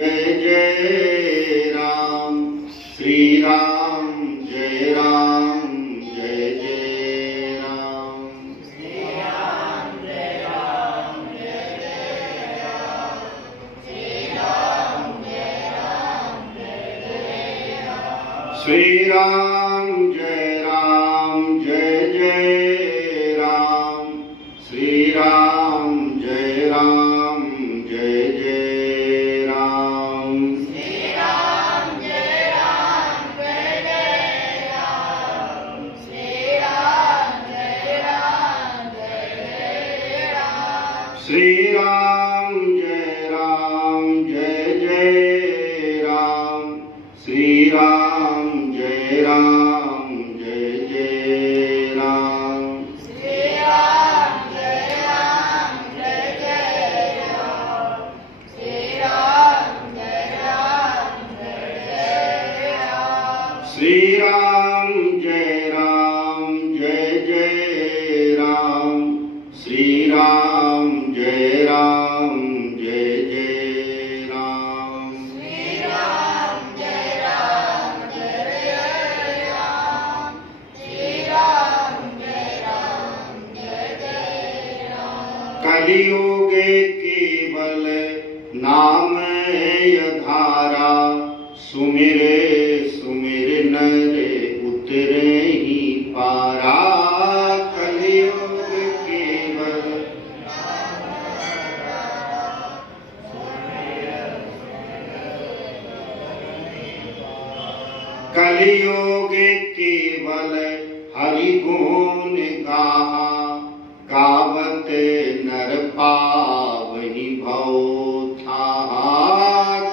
जय जय राम श्री राम जय राम जय जय राम श्री राम जय राम जय जय राम श्री राम जय राम जय जय राम श्री राम जय राम जय जय राम श्री राम जय राम जय जय राम श्री राम जय राम जय जय राम श्री राम जय राम जय जय राम श्री राम जय राम जय जय राम श्री राम जय राम जय जय राम श्री राम जय राम जय जय राम श्री राम जय राम जय जय राम श्री राम जय राम जय जय राम श्री राम जय राम जय जय राम श्री राम जय राम जय जय राम श्री राम जय राम जय जय राम कलियुग केवल नाम यधारा सुमिरे सुमिर नर उतरे ही पारा कलियुग केवल कलियुग केवल हरि गुण गाहा गावत नर पावहि भव थाहा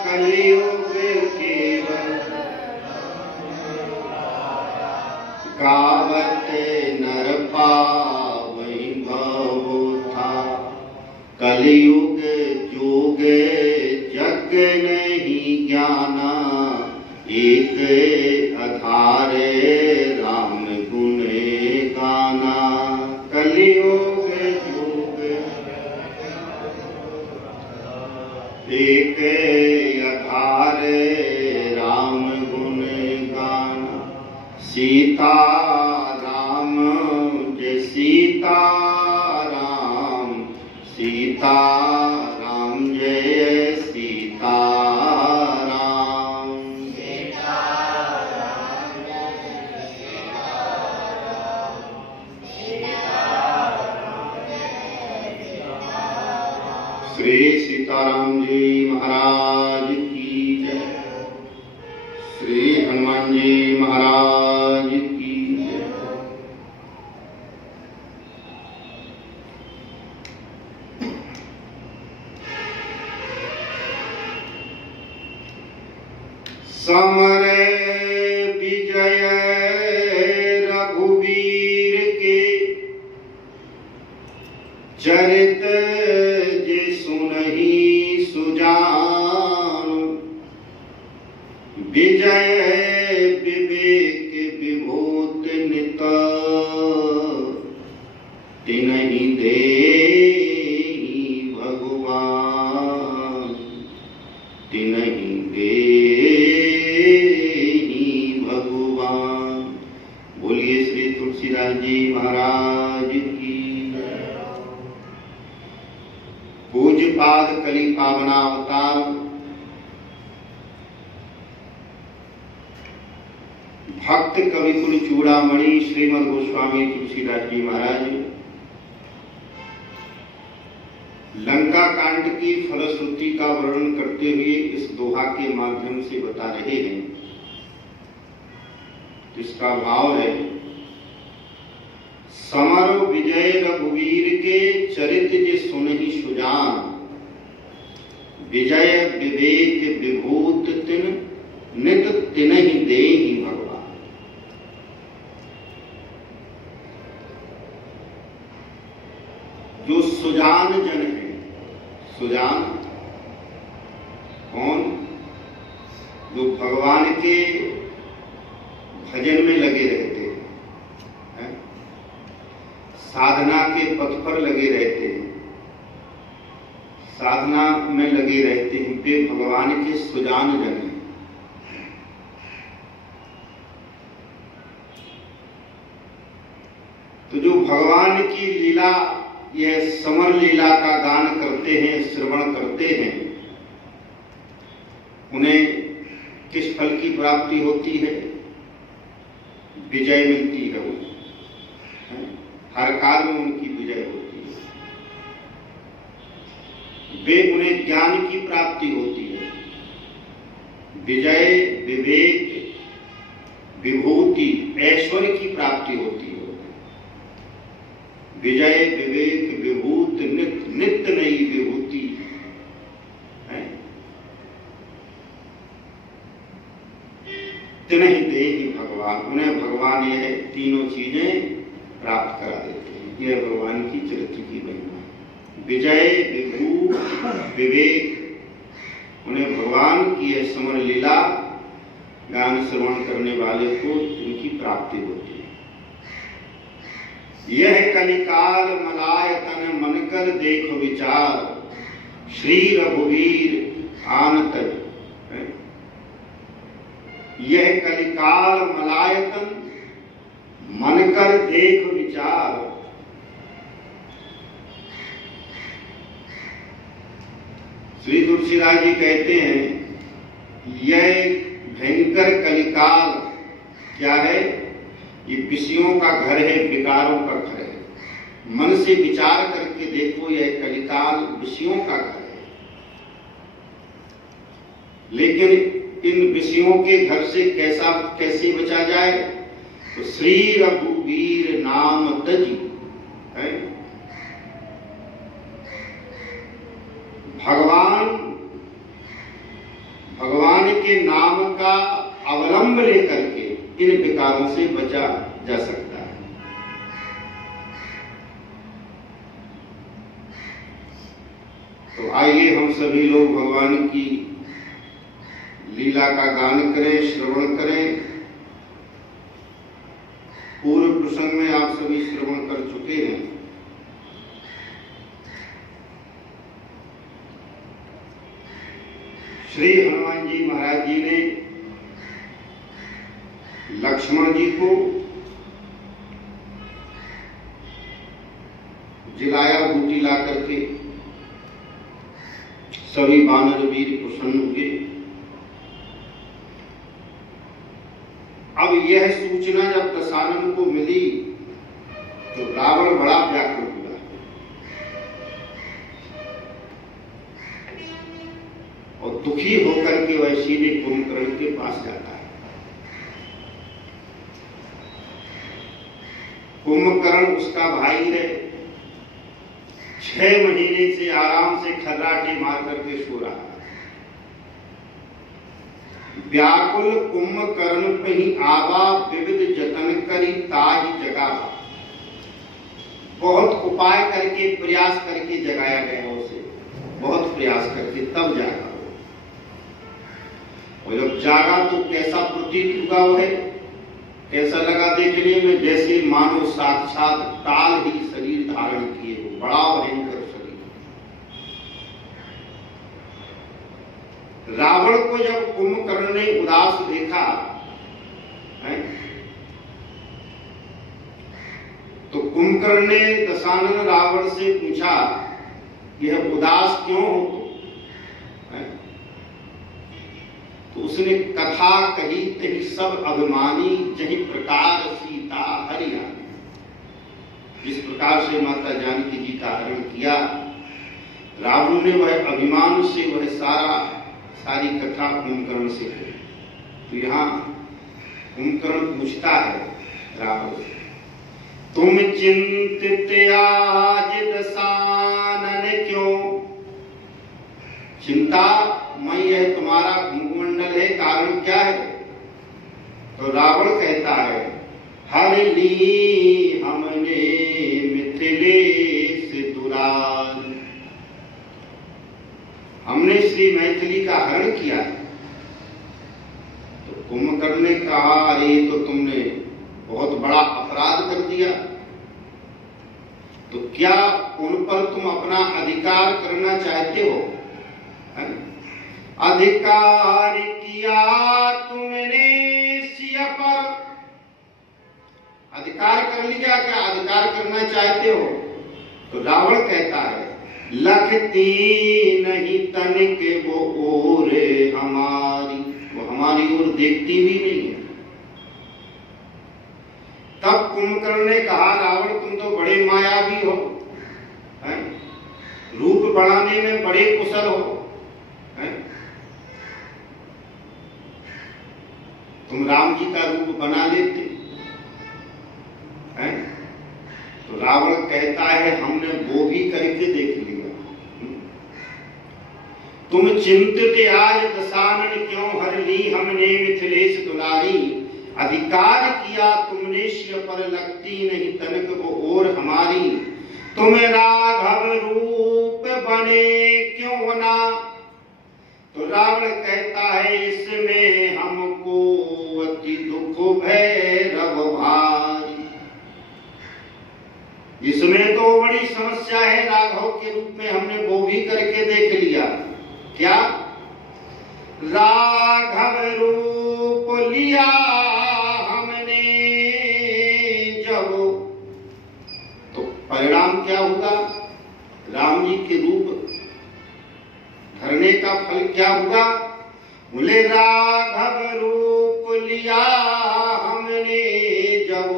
कलियुग केवल गावत नर पावहि भव था कलियुग जोग जग नहीं ज्ञाना एक आधारे राम गुण गाना कलियुग जोग एक आधारे राम गुण गाना सीता राम जय सीता राम सीता राम जय सीता राम सीता राम जय सीता राम सीता राम जय सीता राम श्री सीताराम जी महाराज की जय श्री हनुमान जी महाराज की जय समर विजय रघुवीर के चरित जे सुनहि सुजान विजय विवेक विभूत नित तिन्हि देहि भगवान तिन्हि देहि भगवान। बोलिए श्री तुलसीदास जी महाराज की पूज्य पाद कली पावना अवतार भक्त कविकुल चूड़ामणि श्रीमद् गोस्वामी तुलसीदास जी महाराज लंका कांड की फलश्रुति का वर्णन करते हुए इस दोहा के माध्यम से बता रहे हैं। इसका भाव है समर विजय रघुवीर के चरित जे सुनहि सुजान विजय विवेक विभूत तिन नित तिन्हि देहि भगवान। जो सुजान जन है, सुजान कौन? जो भगवान के भजन में लगे रहते हैं, साधना के पथ पर लगे रहते हैं, साधना में लगे रहते हैं, वे भगवान के सुजान जन हैं। तो जो भगवान की लीला, यह समर लीला का गान करते हैं, श्रवण करते हैं, उन्हें किस फल की प्राप्ति होती है? विजय मिलती है। हर काल में उनकी विजय होती है। वे उन्हें ज्ञान की प्राप्ति होती है। विजय, विवेक, विभूति, ऐश्वर्य की प्राप्ति होती है। विजय, विवेक, विभूति, नित्य नई विभूति है। तिन्हि देहि भगवान, उन्हें भगवान यह तीनों चीजें प्राप्त करा देते हैं। यह भगवान की चरित्र की महिमा है। विजय, विभूति, विवेक, उन्हें भगवान की यह समर लीला गान श्रवण करने वाले को इनकी प्राप्ति होती है। यह कलिकाल मलाय तन मन कर देख विचार, श्री रघुवीर आन तज। यह कलिकाल मलायतन मन कर देख विचार। श्री तुलसीदास जी कहते हैं यह भयंकर कलिकाल क्या है? ये विषयों का घर है, विकारों का घर है। मन से विचार करके देखो, यह कलिकाल विषयों का घर है। लेकिन इन विषयों के घर से कैसे बचा जाए? तो श्री रघुवीर नाम तजी है। भगवान के नाम का अवलंब लेकर के इन विकारों से बचा जा सकता है। तो आइए हम सभी लोग भगवान की लीला का गान करें, श्रवण करें। पूर्व प्रसंग में आप सभी श्रवण कर चुके हैं। श्री हनुमान जी महाराज जी ने लक्ष्मण जी को जिलाया बूटी ला करके सभी वानर वीर प्रसन्न हुए। अब यह सूचना जब दशानन को मिली तो रावण बड़ा व्याकुल हुआ और दुखी होकर के वह सीधे कुंभकर्ण के पास जाता है। कुंभकर्ण उसका भाई है। 6 महीने से आराम से खर्राटे मार करके सो रहा है। व्याकुल कुंभकर्ण पहि आवा, विविध जतन करी ताहि जगावा। बहुत उपाय करके, प्रयास करके जगाया गया उसे, बहुत प्रयास करके तब जागा। और जब जागा तो कैसा प्रतीत हुआ है, कैसा लगा देखने में? जैसे मानो साक्षात काल ही शरीर धारण किए हो, बड़ा भयंकर शरीर। रावण को जब कुंभकर्ण ने उदास देखा है, तो कुंभकर्ण ने दशानन रावण से पूछा, यह उदास क्यों हो? तो उसने कथा कही तही सब अभिमानी, जही प्रकार सीता हरिया। जिस प्रकार से माता जानकी जी का हरण किया रावण ने, वह अभिमान से वह सारी कथा कुंभकर्ण से की। तो यहाँ कुंभकर्ण पूछता है रावण से, तुम चिंतित आज दशानन क्यों? चिंता मैं, यह तुम्हारा मुखमंडल है, कारण क्या है? तो रावण कहता है, हर ली हमने मिथिलेश दुरान। हमने श्री मैथिली का हरण किया। तो कुंभकर्ण ने कहा, अरे तो तुमने बहुत बड़ा अपराध कर दिया। तो क्या उन पर तुम अपना अधिकार करना चाहते हो? अधिकार किया तुमने सिय पर, अधिकार कर लिया, क्या अधिकार करना चाहते हो? तो रावण कहता है लखती नहीं तन के वो ओर हमारी, वो हमारी ओर देखती भी नहीं है। तब कुंभकर्ण ने कहा रावण तुम तो बड़े मायावी हो, रूप बढ़ाने में बड़े कुशल हो, तुम राम जी का रूप बना लेते हैं? तो रावण कहता है हमने वो भी करके देख लिया। तुम चिंतित आज दशानन क्यों हर ली हमने मिथिलेश दुलारी, अधिकार किया तुमने शिव पर लगती नहीं तनक वो और हमारी, तुम राघव रूप बने क्यों ना। तो रावण कहता है इसमें हमको अति दुख भैरव भारी, इसमें तो बड़ी समस्या है, राघव के रूप में हमने वो भी करके देख लिया। क्या? राघव रूप लिया हमने जब, तो परिणाम क्या होगा? राम जी के रूप धरने का फल क्या होगा? बोले राघव रूप लिया हमने जब,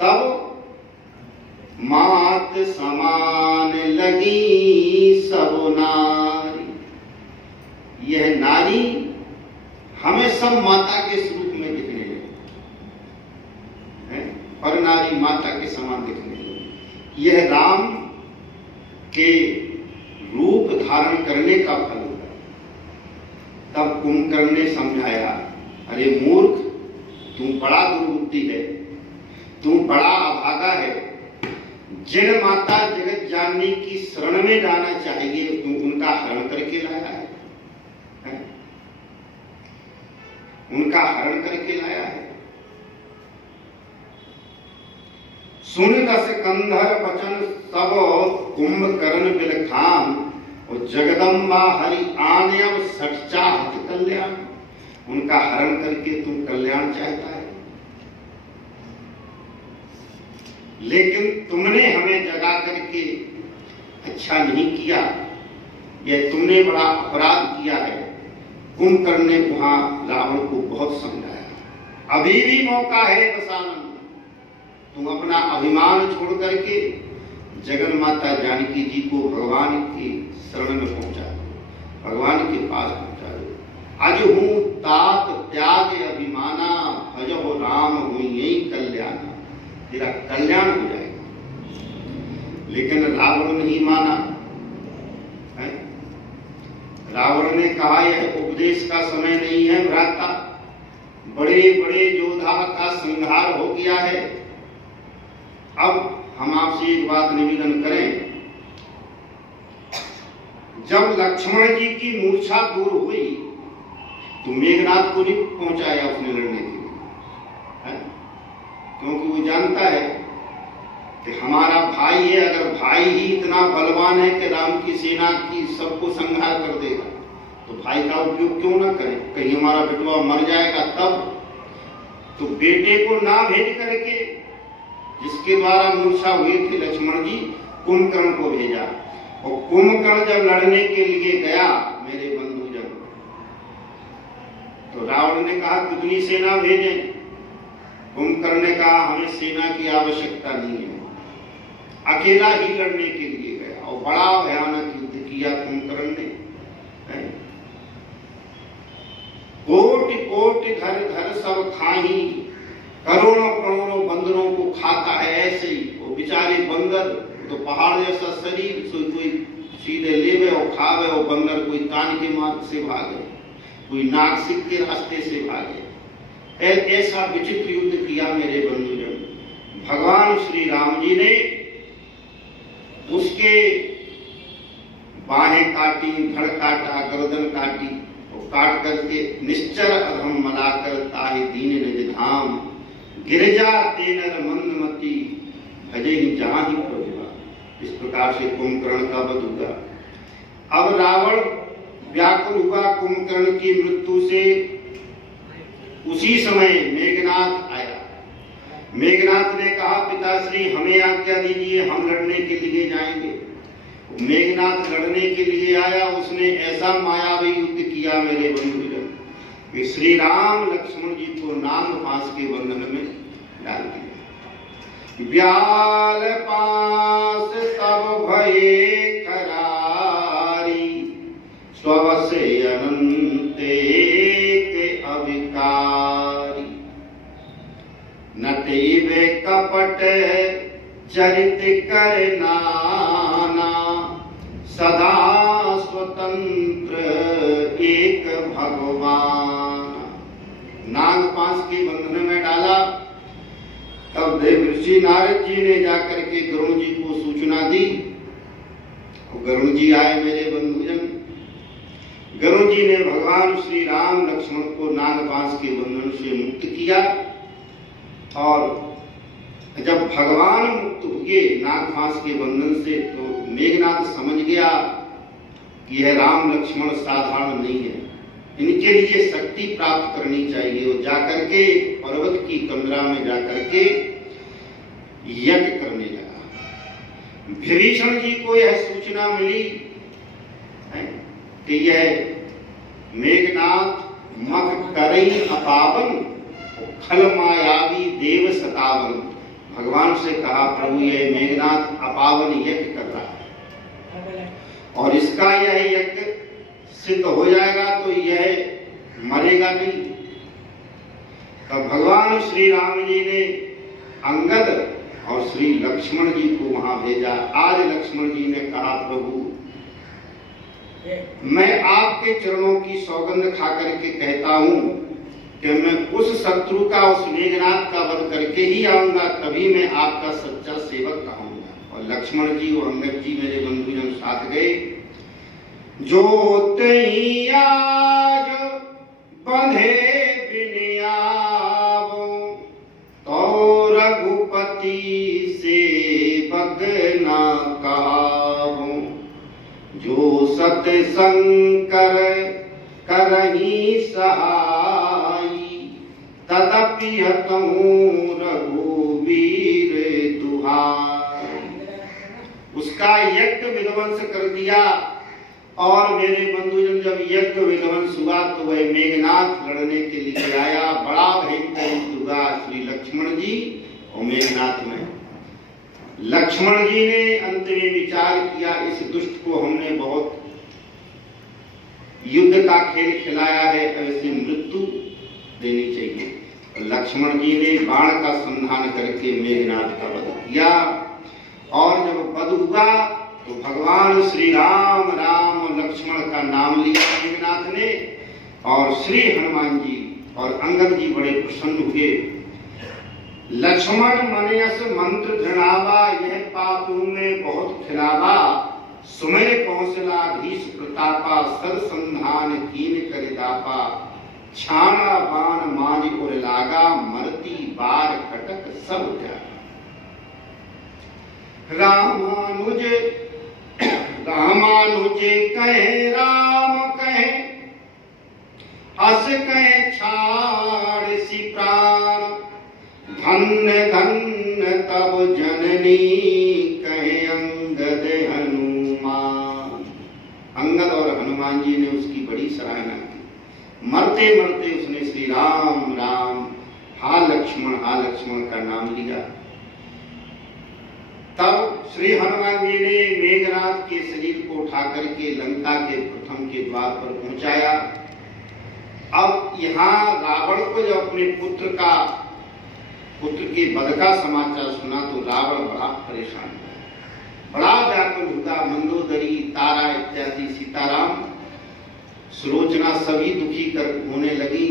तब मात समान लगी सब नारी, यह नारी हमें सब माता के स्वरूप में दिखने लगी, पर नारी माता के समान दिखने लगी। यह राम के रूप धारण करने का फल होगा। तब कुंभकर्ण ने समझाया अरे मूर्ख, तुम बड़ा दुर्बुद्धि है, तुम बड़ा अभागा है, जिन माता जगत जानने की शरण में जाना चाहिए तुम उनका हरण करके लाया है, उनका हरण करके लाया है। सुन दस कंधर वचन सब कुंभकर्ण बिलखान, और जगदम्बा हरि आने अब सट चाहत कल्याण, उनका हरण करके तुम कल्याण चाहता है, लेकिन तुमने हमें जगा करके अच्छा नहीं किया, यह तुमने बड़ा अपराध किया है। कुंभकर्ण ने वहां रावण को बहुत समझाया अभी भी मौका है दशानन, तुम अपना अभिमान छोड़ करके जगन माता जानकी जी को भगवान की शरण में पहुंचा दो, भगवान के पास पहुंचा दो। आज हूं तात त्याग अभिमाना, भजो राम हुई यही कल्याण, तेरा कल्याण हो जाएगा। लेकिन रावण नहीं माना है? रावण ने कहा यह उपदेश का समय नहीं है भ्राता, बड़े बड़े योद्धा का संहार हो गया है। अब हम आपसे एक बात निवेदन करें, जब लक्ष्मण जी की मूर्छा दूर हुई तो मेघनाथ को नहीं पहुंचाया उसने लड़ने के लिए, क्योंकि वो जानता है कि हमारा भाई है, अगर भाई ही इतना बलवान है कि राम की सेना की सबको संहार कर देगा तो भाई का उपयोग क्यों ना करें, कहीं हमारा बेटवा मर जाएगा तब। तो बेटे को ना भेज करके जिसके द्वारा मूर्छा हुए थे लक्ष्मण जी, कुंभकर्ण को भेजा, और कुंभकर्ण जब लड़ने के लिए गया मेरे बंधुजन, तो रावण ने कहा कितनी सेना भेजें? कुंभकर्ण ने कहा हमें सेना की आवश्यकता नहीं है, अकेला ही लड़ने के लिए गया और बड़ा भयानक युद्ध किया कुंभकर्ण ने। कोटि कोटि धर धर सब खाही, करोड़ों करोड़ों बंदरों को खाता है। ऐसे ही वो बेचारे बंदर तो पहाड़ जैसा शरीर, कोई सीधे लेवे और खावे, और बंदर कोई कान के मार्ग से भागे, कोई नासिक के रास्ते से भागे। ऐसा विचित्र युद्ध किया मेरे बंधुजन। भगवान श्री राम जी ने उसके बाहें काटी, धड़ काटा, गर्दन काटी, और काट करके निश्चर अधम मलाकर ताहि दीन निज धाम, गिरजा तेनर मंदमती भजे ही जहां ही प्रभुवा। इस प्रकार से कुंभकर्ण का वध हुआ। अब रावण व्याकुल हुआ कुंभकर्ण की मृत्यु से। उसी समय मेघनाथ आया। मेघनाथ ने कहा, पिताश्री हमें आज्ञा दीजिए, हम लड़ने के लिए जाएंगे। मेघनाथ लड़ने के लिए आया। उसने ऐसा मायावी युद्ध किया मेरे बंधुजन कि श्री राम लक्ष्मण जी को नाग पाश के बंधन में डाल दिया। ब्याल पास तब भये करारी, स्वसे अनंते के अविकारी। नटेबे कपट चरित कर नाना, सदा स्वतंत्र एक भगवान। नागपाश के बंधन में डाला। तब देवर्षि नारद जी ने जाकर के गरुण जी को सूचना दी। गरुण जी आए मेरे बंधुजन। गरुण जी ने भगवान श्री राम लक्ष्मण को नागपाश के बंधन से मुक्त किया। और जब भगवान मुक्त हुए नागपाश के बंधन से, तो मेघनाथ समझ गया कि यह राम लक्ष्मण साधारण नहीं है, इनके लिए शक्ति प्राप्त करनी चाहिए। और जाकर के पर्वत की कंदरा में जाकर के यज्ञ करने लगा। विभीषण जी को यह सूचना मिली कि यह मेघनाथ मख करई अपावन, खल मायावी देव सतावन। भगवान से कहा, प्रभु यह मेघनाथ अपावन यज्ञ कर रहा है और इसका यह यज्ञ सिद्ध हो जाएगा तो यह मरेगा नहीं। तब भगवान श्री राम जी ने अंगद और श्री लक्ष्मण जी को वहां भेजा। आज लक्ष्मण जी ने कहा, प्रभु मैं आपके चरणों की सौगंध खा करके कहता हूं कि मैं उस शत्रु का, उस मेघनाथ का वध करके ही आऊंगा, तभी मैं आपका सच्चा सेवक कहूंगा। और लक्ष्मण जी और अंगद जी मेरे बंधुजन साथ गए। जो तई आज बंधे बिन आवो, तो रघुपति से बगना कहावो। जो सतसंग करही सहाई, तदपि हतहु रघुवीर दुहाई। उसका यज्ञ विध्वंस कर दिया। और मेरे बंधुजन जब यज्ञ विध्वंस हुआ तो वह मेघनाथ लड़ने के लिए आया। बड़ा भयंकर युद्ध हुआ श्री लक्ष्मण जी और मेघनाथ में। लक्ष्मण जी ने अंत में विचार किया, इस दुष्ट को हमने बहुत युद्ध का खेल खिलाया है, ऐसी मृत्यु देनी चाहिए। लक्ष्मण जी ने बाण का संधान करके मेघनाथ का वध किया। और जब वध हुआ तो भगवान श्री राम राम लक्ष्मण का नाम लिया मेघनाथ ने। और श्री हनुमान जी और अंगद जी बड़े प्रसन्न हुए। लक्ष्मण मनयस मंत्र धृणावा, यह पाप में बहुत खिलावा। सुमेर कौशलाधीश प्रतापा, सर संधान कीन करिदापा। छाना बाण माज और लागा, मरती बार कटक सब जागा। रामानुज कहे राम कहे, अस कहे छाड़ सी प्राण। धन्य धन्य तब जननी कहे अंगद हनुमान। अंगद और हनुमान जी ने उसकी बड़ी सराहना की। मरते मरते उसने श्री राम राम हा लक्ष्मण का नाम लिया। तब श्री हनुमान जी ने मेघनाथ के शरीर को उठा करके लंका के प्रथम के द्वार पर पहुंचाया। अब यहाँ रावण को जब अपने पुत्र के वध का समाचार सुना तो रावण बड़ा परेशान हुआ, बड़ा व्याकुल हुआ। मंदोदरी, तारा इत्यादि, सीताराम, सुलोचना सभी दुखी होने लगी।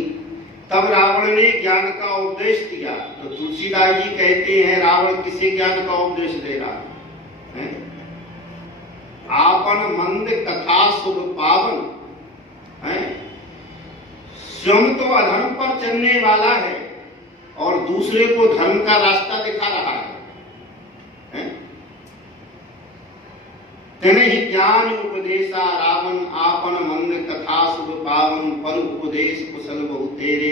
तब रावण ने ज्ञान का उपदेश दिया। तो तुलसीदास जी कहते हैं, रावण किसे ज्ञान का उपदेश दे रहा है? आपन मंद कथा शुभ पावन है। स्वयं तो अधर्म पर चलने वाला है और दूसरे को धर्म का रास्ता दिखा रहा है? तनहि ज्ञान उपदेशा रावण आपन मन कथा शुभ पावन पर उपदेश कुशल बहु तेरे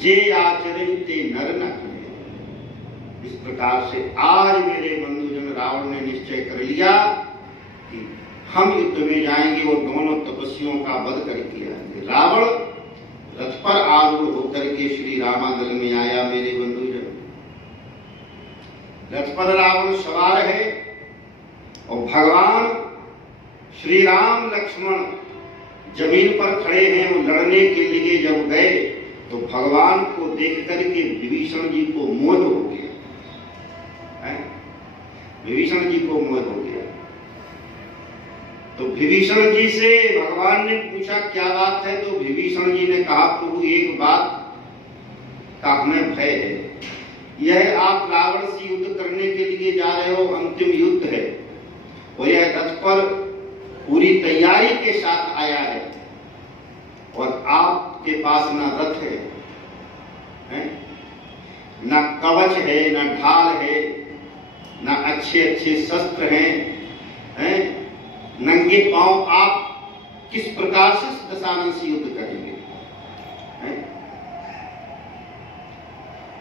जे आचरण ते नर न करे। इस प्रकार से आज मेरे बंधुजन रावण ने निश्चय कर लिया कि हम युद्ध में जाएंगे और दोनों तपस्वियों का वध करके आएंगे। रावण रथ पर आरूढ़ होकर के श्री रामादल में आया। मेरे बंधुजन, रथ पर रावण सवार है और भगवान श्री राम लक्ष्मण जमीन पर खड़े हैं। वो लड़ने के लिए जब गए तो भगवान को देख करके विभीषण जी को मोह हो गया। विभीषण जी को मोह हो गया तो विभीषण जी से भगवान ने पूछा क्या बात है। तो विभीषण जी ने कहा प्रभु एक बात का हमें भय है। यह आप रावण से युद्ध करने के लिए जा रहे हो, अंतिम युद्ध है और यह रथ पर पूरी तैयारी के साथ आया है और आपके पास ना रथ है, ना कवच है, ना ढाल है, ना अच्छे अच्छे शस्त्र हैं, नंगे पांव आप किस प्रकार से दशानन से युद्ध करेंगे।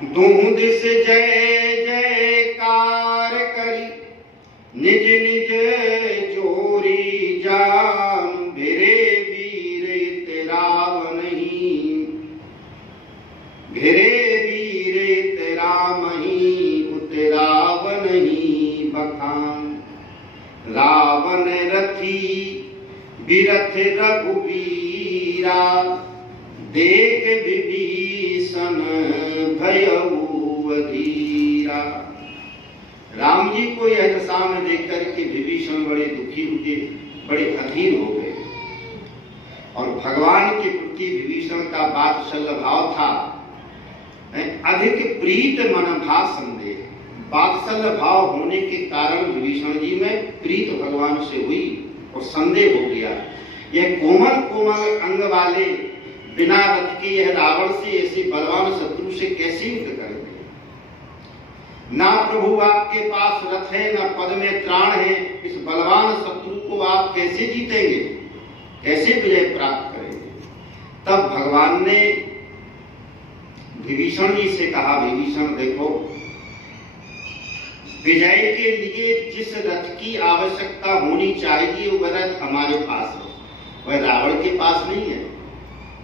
दूं दिस जय जयकार करी निज निज जोरी जान भिरे वीर तेराव नहीं, भिरे वीर तेराव नहीं उतराव नहीं बखान। रावण रथी बिरथ रघुबीरा देख विभीषण भयउ अधीरा। राम जी को यह दशा में देख करके विभीषण बड़े दुखी हुए, बड़े अधीर हो गए और भगवान के प्रति विभीषण का वात्सल्य भाव था अधिक प्रीत मन भा संदेह। वात्सल्य भाव होने के कारण विभीषण जी में प्रीत भगवान से हुई और संदेह हो गया। यह कोमल कोमल अंग वाले बिना रथ के यह रावण से ऐसे बलवान शत्रु से कैसे युद्ध करेंगे। ना प्रभु आपके पास रथ है, ना पद में त्राण है, इस बलवान शत्रु को आप कैसे जीतेंगे, कैसे विजय प्राप्त करेंगे। तब भगवान ने विभीषण जी से कहा, विभीषण देखो, विजय के लिए जिस रथ की आवश्यकता होनी चाहिए वह रथ हमारे पास है, वह रावण के पास नहीं है।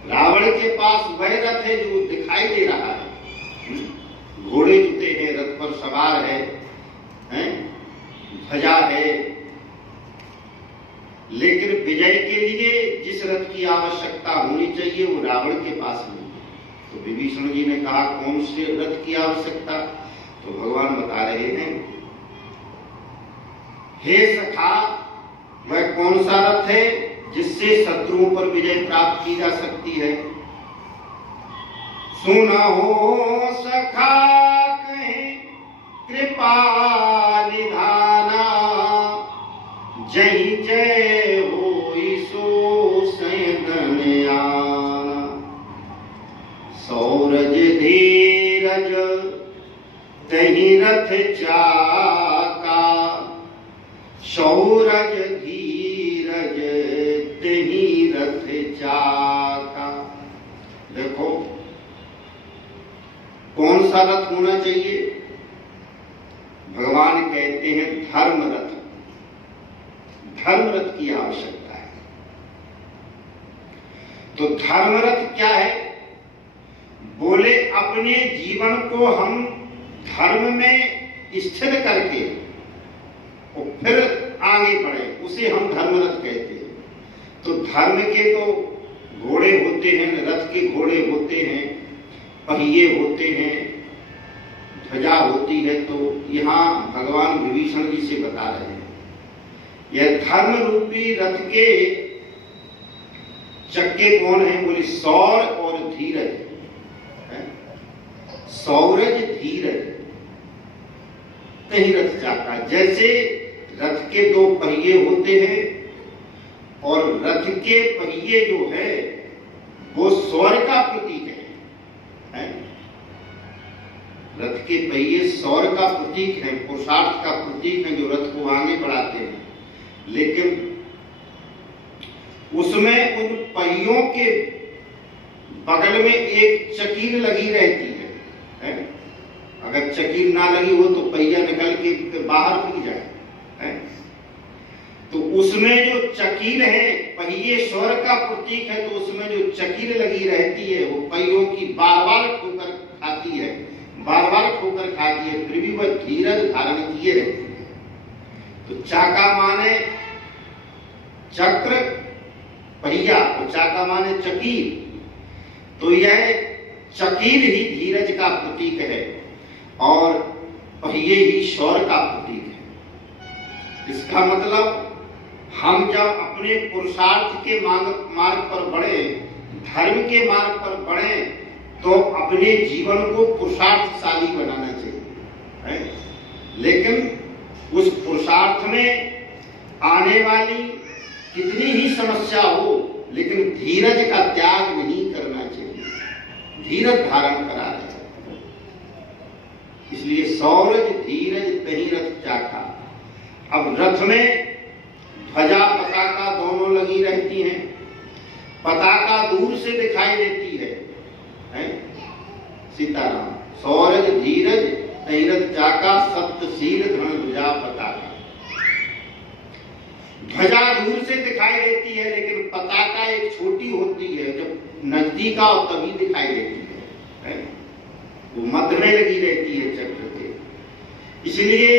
रावण के पास वह रथ है जो दिखाई दे रहा है, घोड़े जुते हैं, रथ पर सवार है, ध्वजा है, लेकिन विजय के लिए जिस रथ की आवश्यकता होनी चाहिए वो रावण के पास नहीं है। तो विभीषण जी ने कहा कौन से रथ की आवश्यकता। तो भगवान बता रहे हैं, हे सखा, वह कौन सा रथ है जिससे शत्रुओं पर विजय प्राप्त की जा सकती है। सुनहो सखा कहे कृपा निधाना, जय जय होई सो सैदन आना। सौरज धीरज तहि रथ चाका, सौरज धीरज तहि रथ चाका। देखो कौन सा रथ होना चाहिए। भगवान कहते हैं धर्म रथ, धर्म रथ की आवश्यकता है। तो धर्म रथ क्या है। बोले अपने जीवन को हम धर्म में स्थिर करके और फिर आगे बढ़े, उसे हम धर्म रथ कहते हैं। तो धर्म के तो घोड़े होते हैं, रथ के घोड़े होते हैं, पहिए होते हैं, ध्वजा होती है। तो यहाँ भगवान विभीषण जी से बता रहे हैं यह धर्म रूपी रथ के चक्के कौन है। बोले सौर और धीरज, सौरज धीरज तहि रथ चाका। जैसे रथ के दो पहिए होते हैं और रथ के पहिए जो है वो सौर का प्रतीक है। रथ के पहिए सौर का प्रतीक है, पुरुषार्थ का प्रतीक है, जो रथ को आगे बढ़ाते हैं। लेकिन उसमें उन पहियों के बगल में एक चकीर लगी रहती है? अगर चकीर ना लगी हो तो पहिया निकल के बाहर फूक जाए है? तो उसमें जो चकीर है, पहिए स्वर का प्रतीक है, तो उसमें जो चकीर लगी रहती है वो पहियों की बार बार ठोकर खाती है, बार बार ठोकर खाती है, फिर भी वह धीरज धारण किए रहती है। तो चाका माने चक्र, पहिया, और चाका माने चकीर, तो यह चकीर ही धीरज का प्रतीक है और पहिए ही शौर्य का प्रतीक है। इसका मतलब हम जब अपने पुरुषार्थ के मार्ग पर बढ़े, धर्म के मार्ग पर बढ़े, तो अपने जीवन को पुरुषार्थशाली बनाना चाहिए है? लेकिन उस पुरुषार्थ में आने वाली कितनी ही समस्या हो, लेकिन धीरज का त्याग नहीं करना चाहिए, धीरज धारण करा है। इसलिए सौरज धीरज तही रथ चाका। अब रथ में ध्वजा पताका दोनों लगी रहती हैं, पताका दूर से दिखाई देती है? सीताराम। सौरज धीरज तही रथ चाका, सत्यशील धृण ध्वजा पताका। ध्वजा दूर से दिखाई देती है, लेकिन पताका एक छोटी होती है, जब नजदीक आओ तभी दिखाई देती है? वो मध्य में लगी रहती है चक्र के। इसलिए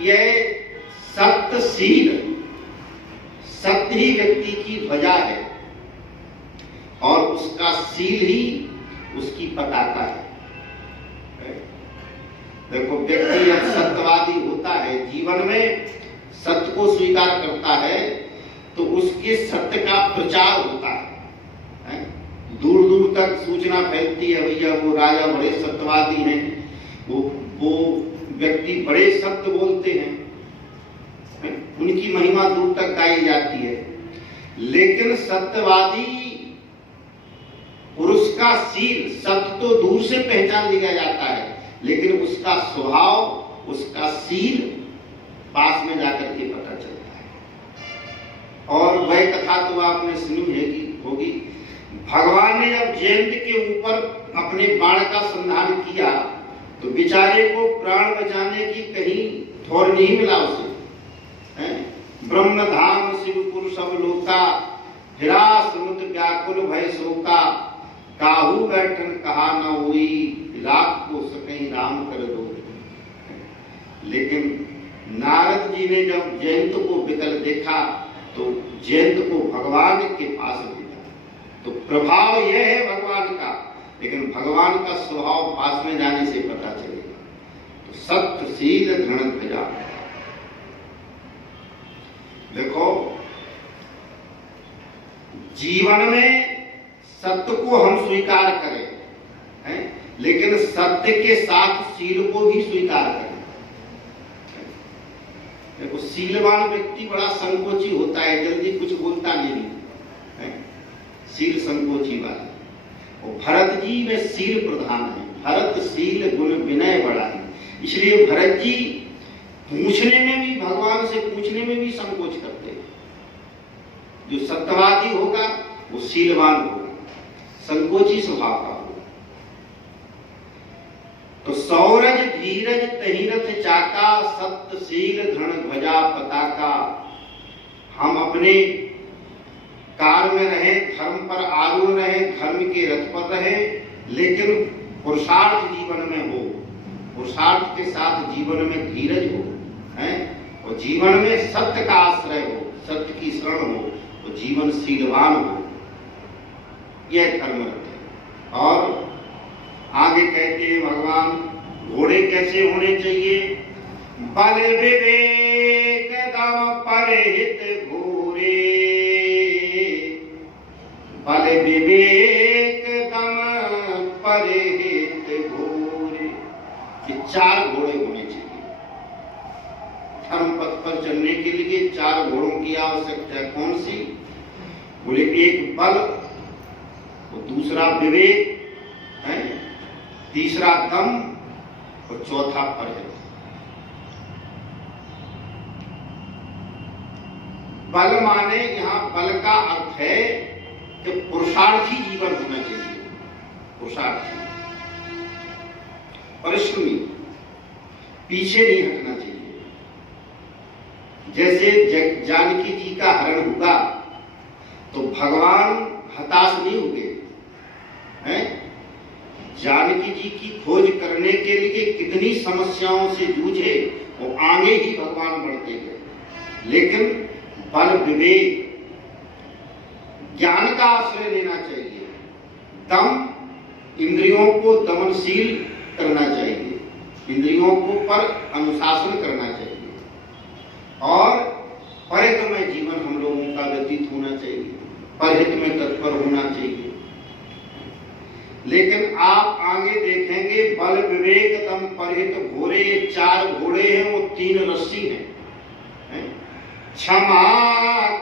यह सत्यशील, सत्य ही व्यक्ति की ध्वजा है और उसका शील ही उसकी पताका है। देखो, व्यक्ति जब सत्यवादी होता है, जीवन में सत्य को स्वीकार करता है, तो उसके सत्य का प्रचार होता है। दूर दूर तक सूचना फैलती है, भैया वो राजा बड़े सत्यवादी हैं, वो व्यक्ति बड़े सत्य बोलते हैं, उनकी महिमा दूर तक गाई जाती है। लेकिन सत्यवादी पुरुष का शील, सत्य तो दूर से पहचान लिया जाता है, लेकिन उसका स्वभाव, उसका शील पास में जाकर के पता चलता है। और वह कथा तो आपने सुनी है कि होगी, भगवान ने जब जयंत के ऊपर अपने बाण का संधान किया, तो बेचारे को प्राण बचाने की कहीं ठौर नहीं मिला उसे। ब्रह्म धाम शिवपुर सब लोका, हिरा समुद्र व्याकुल भय शोका, काहू बैठन कहा न हुई, लाख को सकई राम कर दो। लेकिन नारद जी ने जब जयंत को विकल देखा, तो जयंत को भगवान के पास भेजा। तो प्रभाव यह है भगवान का, लेकिन भगवान का स्वभाव पास में जाने से पता चलेगा। तो सत्यशील धृण ध्वजा। देखो, जीवन में सत्य को हम स्वीकार करें, लेकिन सत्य के साथ शील को भी स्वीकार करें। देखो, शीलवान व्यक्ति बड़ा संकोची होता है, जल्दी कुछ बोलता नहीं है, शील संकोची वाला। और भरत जी में शील प्रधान है, भरत शील गुण विनय बड़ा है। इसलिए भरत जी पूछने में भी, भगवान से पूछने में भी संकोच करते हैं। जो सत्यवादी होगा वो शीलवान होगा, संकोची स्वभाव का होगा। तो सौरज धीरज तही रथ चाका, सत्यशील धृण ध्वजा पताका। हम अपने कार्य में रहे, धर्म पर आरूढ़ रहे, धर्म के रथ पर रहे, लेकिन पुरुषार्थ जीवन में हो, पुरुषार्थ के साथ जीवन में धीरज हो, और जीवन में सत्य का आश्रय हो, सत्य की शरण हो, तो जीवन शीलवान हो। यह धर्म रथ है। और आगे कहते हैं भगवान, घोड़े कैसे होने चाहिए? बल विवेक दम परहित घोरे, बल विवेक दम परहित घोरे। ये 4 घोड़े होने चाहिए। धर्म पथ पर चलने के लिए 4 घोड़ों की आवश्यकता है। कौन सी? बोले, एक बल, और दूसरा विवेक है, तीसरा दम, और चौथा परहित। बल माने यहाँ बल का अर्थ है कि पुरुषार्थी जीवन होना चाहिए, पुरुषार्थी, परिश्रमी, पीछे नहीं हटना चाहिए। जैसे जानकी जी का हरण हुआ तो भगवान हताश नहीं हुए हैं। जानकी जी की खोज करने के लिए कितनी समस्याओं से जूझे, वो आगे ही भगवान बढ़ते गए। लेकिन बल, विवेक, ज्ञान का आश्रय लेना चाहिए, दम, इंद्रियों को दमनशील करना चाहिए, इंद्रियों को पर अनुशासन करना चाहिए और परहित में जीवन हम लोगों का व्यतीत होना चाहिए, परहित में तत्पर होना चाहिए। लेकिन आप आगे देखेंगे बल, विवेक, दम, परहित, घोड़े, 4 घोड़े हैं, वो 3 रस्सी हैं। क्षमा,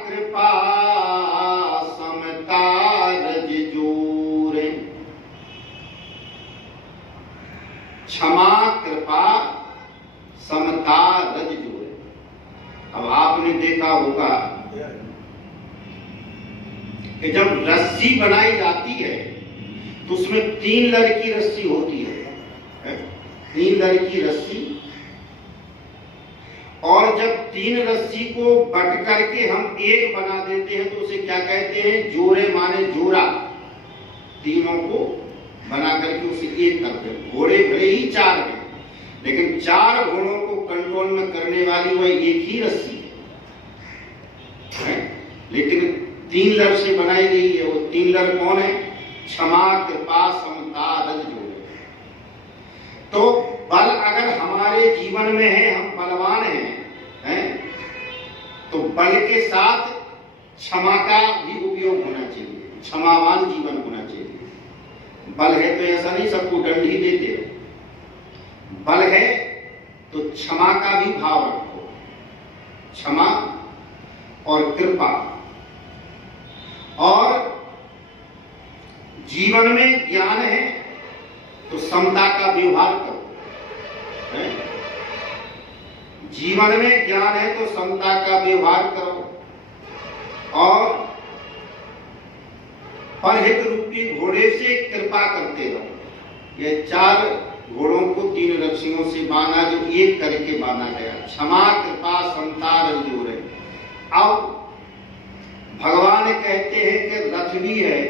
कृपा, समता, रज, जोरे। क्षमा, कृपा, समता, रज, जोरे। अब आपने देखा होगा कि जब रस्सी बनाई जाती है तो उसमें 3 लड़ की रस्सी होती है, 3 लड़ की रस्सी। और जब 3 रस्सी को बट करके हम एक बना देते हैं तो उसे क्या कहते हैं? जोड़े माने जोड़ा। तीनों को बना करके उसे एक करते हैं। घोड़े भले ही 4 हैं, लेकिन 4 घोड़ों को कंट्रोल में करने वाली वह एक ही रस्सी है। लेकिन 3 लड़ से बनाई गई है। वो 3 लड़ कौन है? क्षमा, कृपा, समता, रज, जोड़े। तो बल अगर हमारे जीवन में है, हम बलवान हैं, तो बल के साथ क्षमा का भी उपयोग होना चाहिए, क्षमावान जीवन होना चाहिए। बल है तो ऐसा नहीं सबको दंड ही देते, बल है तो क्षमा का भी भाव रखो, क्षमा और कृपा। और जीवन में ज्ञान है तो समता का व्यवहार करो, जीवन में ज्ञान है तो समता का व्यवहार करो और परहित रूपी घोड़े से कृपा करते रहो। ये 4 घोड़ों को 3 रस्सियों से बांधा, जो एक करके बांधा गया। क्षमा, कृपा, समता, रज, जोड़े। अब भगवान कहते हैं कि रथ भी है,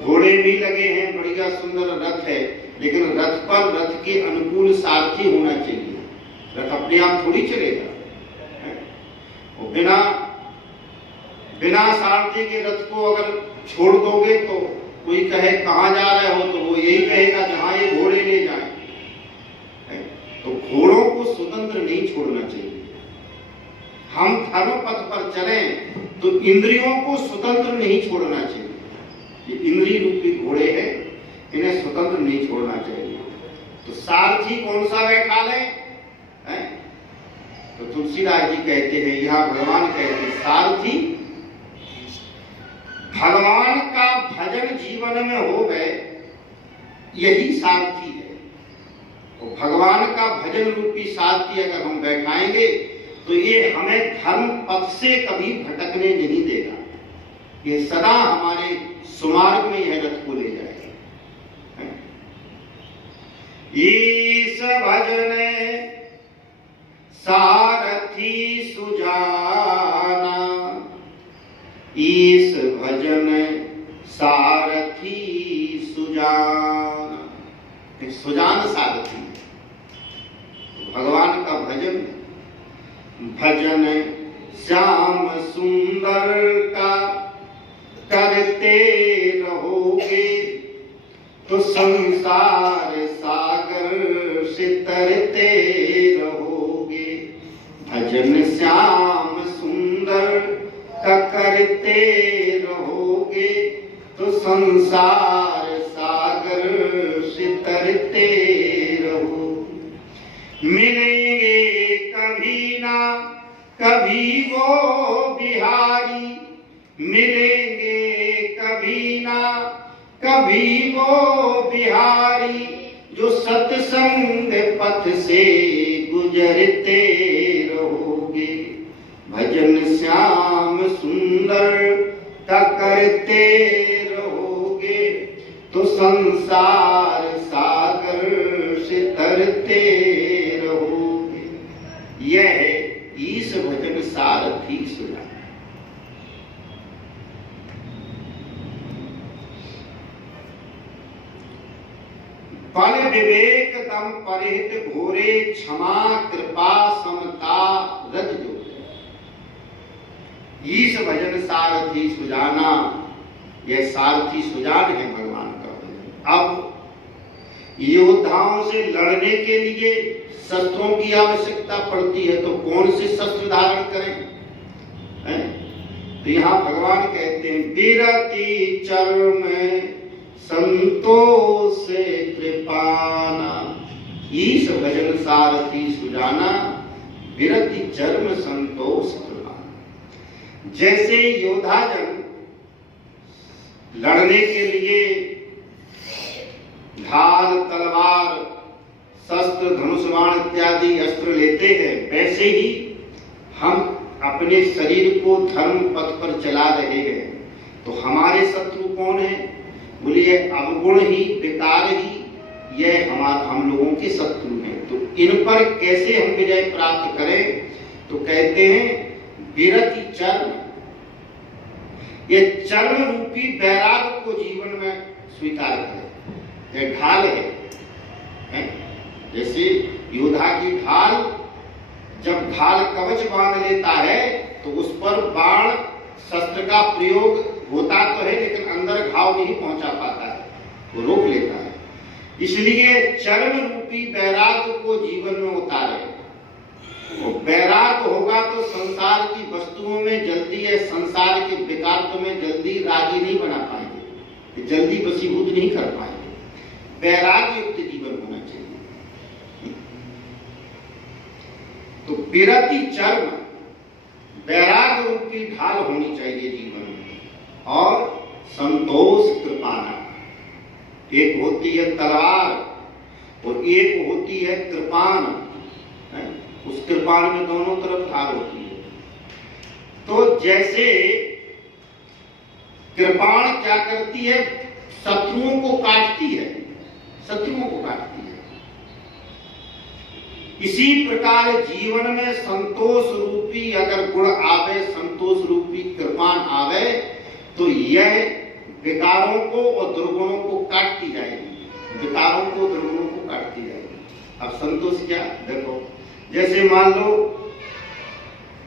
घोड़े भी लगे हैं, बढ़िया सुंदर रथ है, लेकिन रथ पर रथ के अनुकूल सारथी होना चाहिए। रथ अपने आप थोड़ी चलेगा, और बिना सारथी के रथ को अगर छोड़ दोगे तो कोई कहे कहाँ जा रहे हो, तो वो यही कहेगा जहां ये घोड़े ले जाए। तो घोड़ों को स्वतंत्र नहीं छोड़ना चाहिए। हम धर्म पथ पर चलें तो इंद्रियों को स्वतंत्र नहीं छोड़ना चाहिए। ये इंद्रिय रूपी घोड़े हैं, इन्हें स्वतंत्र नहीं छोड़ना चाहिए। तो सारथी कौन सा बैठा लें? तो तुलसीदास जी कहते हैं, यह भगवान कहते हैं, सारथी भगवान का भजन जीवन में हो गए, यही सारथी है। तो भगवान का भजन रूपी सारथी अगर हम बैठाएंगे तो ये हमें धर्म पथ से कभी भटकने नहीं देगा। ये सदा हमारे सुमार्ग में यह रथ को ले जाएगा। ईश भजन सारथी सुजाना, ईश भजन सारथी सुजाना। एक सुजान सारथी, भगवान का भजन, भजन श्याम सुंदर का करते रहोगे तो संसार सागर से तरते रहोगे। भजन श्याम सुंदर का करते रहोगे तो संसार सागर से तरते रहोगे। मिलेंगे कभी ना कभी वो बिहारी, मिलेंगे कभी ना कभी वो बिहारी, जो सत्संग पथ से गुजरते रहोगे। भजन श्याम सुंदर का करते रहोगे तो संसार सागर से तरते रहोगे। यह है ईश भजन सारथी सुना। बल विवेक दम परिहित घोरे क्षमा कृपा समता रज जो। ईश भजन सारथी सुजाना, यह सारथी सुजान है भगवान का भजन। अब योद्धाओं से लड़ने के लिए शस्त्रों की आवश्यकता पड़ती है, तो कौन से शस्त्र धारण करें? तो यहाँ भगवान कहते हैं विरति चर्म संतोष कृपाना, ईश भजन सारथी सुजाना, विरति चर्म संतोष कृपाना। जैसे योद्धाजन लड़ने के लिए ढाल तलवार शस्त्र धनुष बाण इत्यादि अस्त्र लेते हैं, वैसे ही हम अपने शरीर को धर्म पथ पर चला रहे हैं। तो हमारे शत्रु कौन है? बोलिए अवगुण ही, विकार ही, यह हम लोगों के शत्रु हैं। तो इन पर कैसे हम विजय प्राप्त करें? तो कहते हैं विरति चर्म, ये चर्म रूपी वैराग्य को जीवन में स्वीकार करें। यह ढाल है, जैसे योद्धा की ढाल, जब ढाल कवच बांध लेता है तो उस पर बाण शस्त्र का प्रयोग होता तो है, लेकिन अंदर घाव नहीं पहुंचा पाता है, वो रोक लेता है। इसलिए चर्म रूपी वैराग्य को जीवन में उतारे। वैराग्य होगा तो संसार की वस्तुओं में जल्दी है, संसार के विकारों में जल्दी राजी नहीं बना पाएंगे, जल्दी वशीभूत नहीं कर पाएंगे। वैराग्य युक्त जीवन होना चाहिए। तो विरति चर्म वैराग्य रूपी ढाल होनी चाहिए जीवन में। और संतोष कृपाना, एक होती है तलवार और एक होती है कृपान। उस कृपाण में दोनों तरफ धार होती है। तो जैसे कृपाण क्या करती है? शत्रुओं को काटती है, शत्रुओं को काटती है। इसी प्रकार जीवन में संतोष रूपी अगर गुण आवे, संतोष रूपी कृपाण आवे, तो यह विकारों को और दुर्गुणों को काटती जाएगी, विकारों को दुर्गुणों को काटती जाएगी। अब संतोष क्या? देखो, जैसे मान लो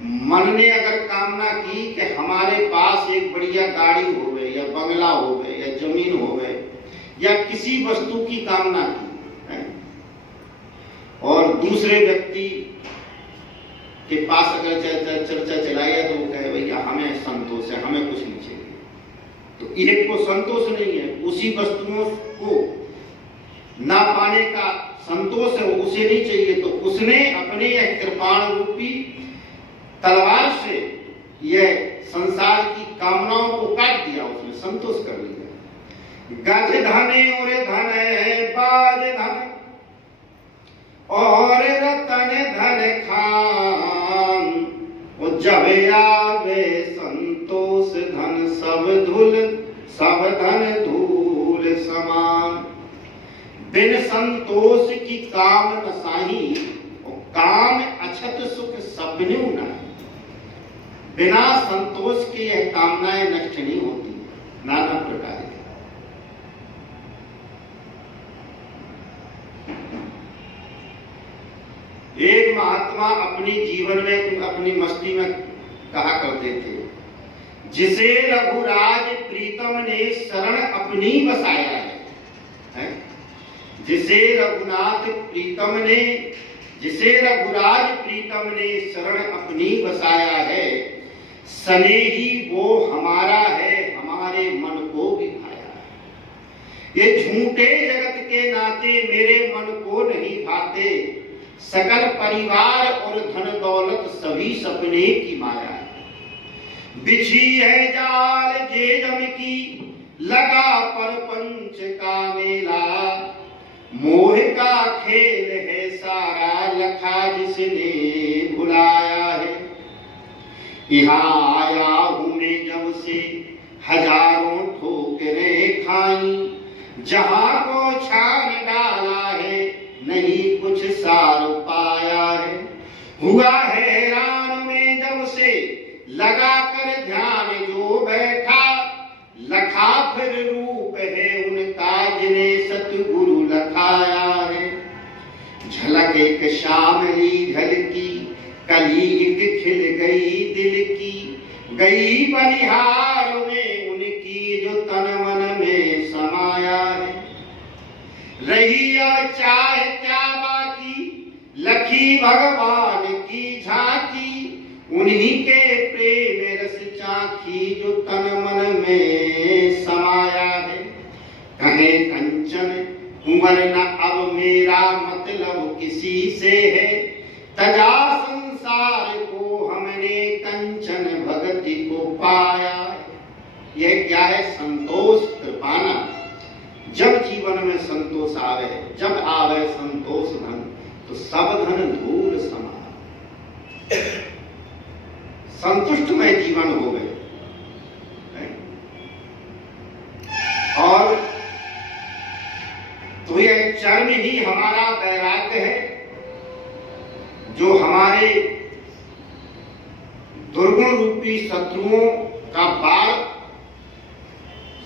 मन ने अगर कामना की कि हमारे पास एक बढ़िया गाड़ी होवे या बंगला होवे या जमीन होवे या किसी वस्तु की कामना की है, और दूसरे व्यक्ति के पास अगर चर्चा चलाई है तो वो कहे भैया हमें संतोष है, हमें कुछ नहीं चाहिए, तो एक को संतोष नहीं है, उसी वस्तुओं को ना पाने का संतोष है, उसे नहीं चाहिए, तो उसने अपने यह कृपाण रूपी तलवार से यह संसार की कामनाओं को काट दिया, उसने संतोष कर लिया। गज धने और धन बाज धन और रतन धन खान, और जब आवे संतोष धन सब धन धूल समान। बिन संतोष की काम नसाही, और काम अछत सुख सबने नहीं। बिना संतोष के यह कामनाएं नष्ट नहीं होती, नाना प्रकार की। एक महात्मा अपनी जीवन में अपनी मस्ती में कहा करते थे, जिसे रघुराज प्रीतम ने शरण अपनी बसाया है? जिसे रघुराज प्रीतम ने शरण अपनी बसाया है, स्नेही वो हमारा है, हमारे मन को भी भाया है। ये झूठे जगत के नाते मेरे मन को नहीं भाते, सकल परिवार और धन दौलत सभी सपने की माया है। बिछी है जाल जे जम की, लगा पर पंच का मेला, मोह का खेल है सारा लखा जिसने भुलाया है। यहाँ आया हूँ मैं जब से हजारों ठोकरें खाई, जहाँ को छान डाला है नहीं कुछ सार पाया है। हुआ हैरान में जब से लगा कर ध्यान जो बैठा, लखा फिर रूप है उनका जिन्हें सतगुरु लखाया है। झलक एक श्यामली झलकी, कली एक खिल गई दिल की, गई बलिहार में उनकी जो तन मन में समाया है। रही अब चाहे क्या बाकी, लखी भगवान की झांकी, उन्हीं के प्रेम रस चाखी जो तन मन में समाया है। कहे कंचन उमर न अब मेरा मतलब किसी से है, तजा संसार को हमने कंचन भक्ति को पाया है। यह क्या है? संतोष कृपाना। जब जीवन में संतोष आवे, जब आवे संतोष धन, तो सब धन धूल समा। संतुष्टमय जीवन हो गए। और तो यह चरम ही हमारा वैराग्य है, जो हमारे दुर्गुण रूपी शत्रुओं का बाढ़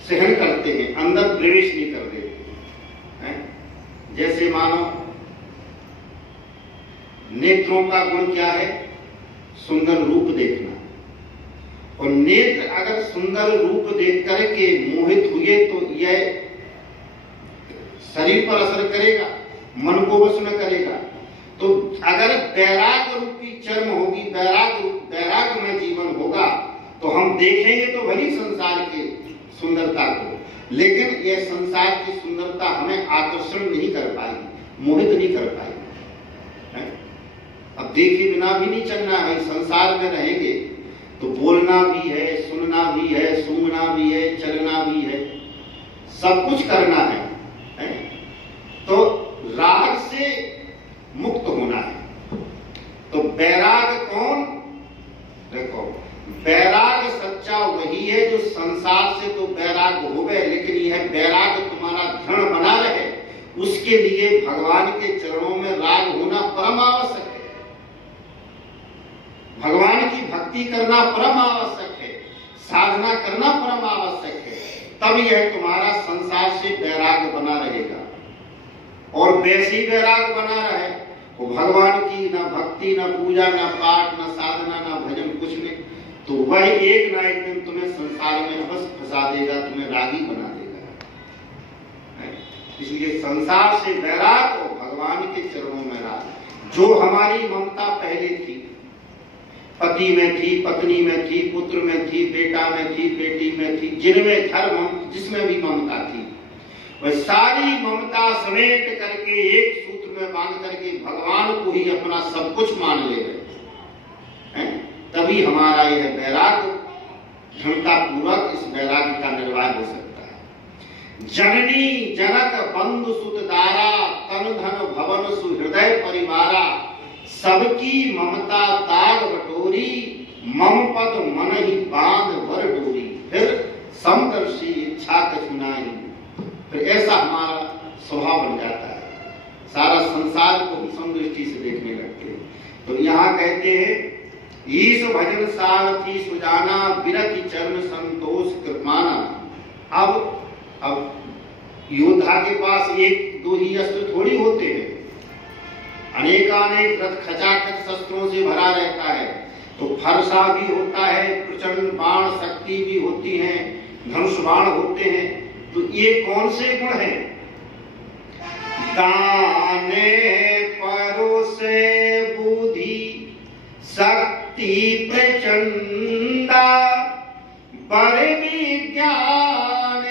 सहन करते हैं, अंदर प्रवेश नहीं कर देते हैं। जैसे मानो नेत्रों का गुण क्या है? सुंदर रूप देखना। और नेत्र अगर सुंदर रूप देख करके मोहित हुए तो यह शरीर पर असर करेगा, मन को वश में करेगा। तो अगर वैराग्य रूपी चर्म होगी, वैराग्य में जीवन होगा, तो हम देखेंगे तो भली संसार की सुंदरता को, लेकिन यह संसार की सुंदरता हमें आकर्षण नहीं कर पाएगी, मोहित नहीं कर पाएगी। अब देखे बिना भी नहीं चलना है। संसार में रहेंगे तो बोलना भी है, सुनना भी है, सूंघना भी है, चलना भी है, सब कुछ करना है। तो राग से मुक्त होना है। तो वैराग कौन? देखो, वैराग सच्चा वही है जो संसार से तो वैराग हो गए, लेकिन यह वैराग तुम्हारा दृढ़ बना रहे, उसके लिए भगवान के चरणों में राग होना परम आवश्यक है। भगवान की भक्ति करना परम आवश्यक है, साधना करना परम आवश्यक है। तब यह तुम्हारा संसार से वैराग बना रहेगा। और वैसी वैराग बना रहे वो भगवान की ना भक्ति, ना पूजा, ना पाठ, ना साधना, ना भजन, कुछ नहीं, तो वह एक ना एक दिन तुम्हें संसार में अवश्य फंसा देगा, तुम्हें रागी बना देगा। इसलिए संसार से वैराग और भगवान के चरणों में राग। जो हमारी ममता पहले थी, पति में थी, पत्नी में थी, पुत्र में थी, बेटा में थी, बेटी में थी, जिनमें जिसमें भी ममता थी, वह सारी ममता समेट करके एक सूत्र में बांध करके भगवान को ही अपना सब कुछ मान ले गए। तभी हमारा यह वैराग दृढ़ता पूर्वक इस वैराग्य का निर्वाह हो सकता है। जननी जनक बंधु सुत दारा, तन धन भवन सुहृदय परिवारा, सबकी ममता ताग बटोरी, मम पद मन ही बांध भर डोरी, फिर समदर्शी इच्छा कछुनाई। फिर ऐसा हमारा स्वभाव बन जाता है, सारा संसार को हम समदृष्टि से देखने लगते हैं। तो यहाँ कहते हैं ईश भजन सारथी सुजाना, विरति चरण संतोष कृपाना। अब योद्धा के पास एक दो ही अस्त्र थोड़ी होते हैं, अनेकानेक रथ खचाखच शस्त्रों से भरा रहता है। तो फरसा भी होता है, प्रचंड बाण शक्ति भी होती है, धनुष बाण होते हैं। तो ये कौन से गुण हैं? दाने परोसे बुद्धि शक्ति प्रचंडा, बड़े विज्ञान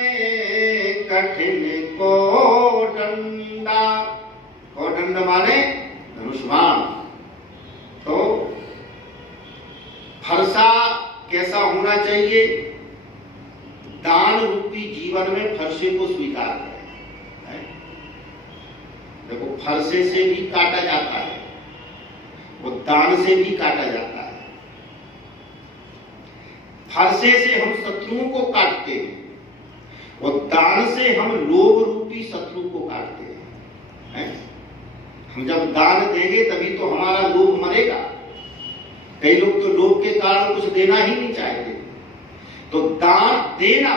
कठिन को डंडा। को दंड माने धनुष्मान। तो फरसा कैसा होना चाहिए? दान रूपी जीवन में फरसे को स्वीकार करें। देखो, फरसे से भी काटा जाता है, वो दान से भी काटा जाता है। फरसे से हम शत्रुओं को काटते हैं और दान से हम लोभ रूपी शत्रु को काटते हैं। हम जब दान देंगे तभी तो हमारा लोभ मरेगा। कई लोग तो लोभ के कारण कुछ देना ही नहीं चाहते। तो दान देना,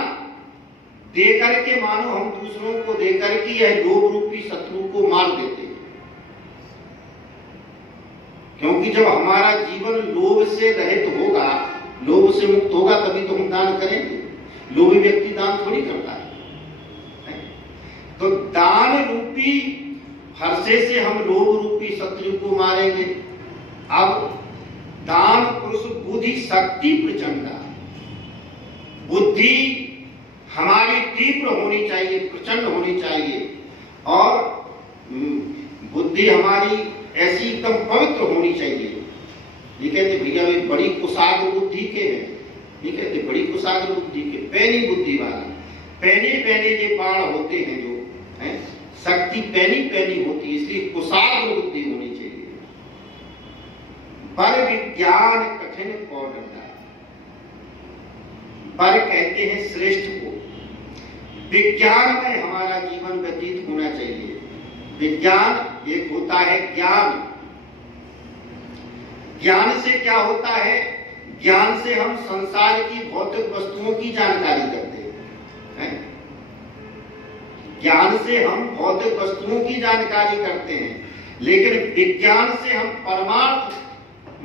दे करके मानो हम दूसरों को दे करके यह लोभ रूपी शत्रु को मार देते हैं। क्योंकि जब हमारा जीवन लोभ से रहित होगा, लोभ से मुक्त होगा, तभी तो हम दान करेंगे। लोभी व्यक्ति दान थोड़ी करता है। तो दान रूपी फरसे से हम लोभ रूपी शत्रु को मारेंगे। अब दान पुरुष बुद्धि शक्ति प्रचंडा, बुद्धि हमारी तीव्र होनी चाहिए, प्रचंड होनी चाहिए, और बुद्धि हमारी ऐसी एकदम पवित्र होनी चाहिए। ये कहते भैया वे बड़ी कुशाग्र बुद्धि के हैं, ये कहते बड़ी कुशाग्र बुद्धि के, पैनी बुद्धि वाले, पैने पैने जो बाण होते हैं, जो है शक्ति पैनी पैनी होती है, इसलिए कुशाग्र बुद्धि होनी चाहिए। पर विज्ञान कठिन कौशलता, पर कहते हैं श्रेष्ठ को। विज्ञान में हमारा जीवन व्यतीत होना चाहिए। विज्ञान एक होता है ज्ञान। ज्ञान से क्या होता है? ज्ञान से हम संसार की भौतिक वस्तुओं की जानकारी करते हैं। ज्ञान से हम भौतिक वस्तुओं की जानकारी करते हैं, लेकिन विज्ञान से हम परमार्थ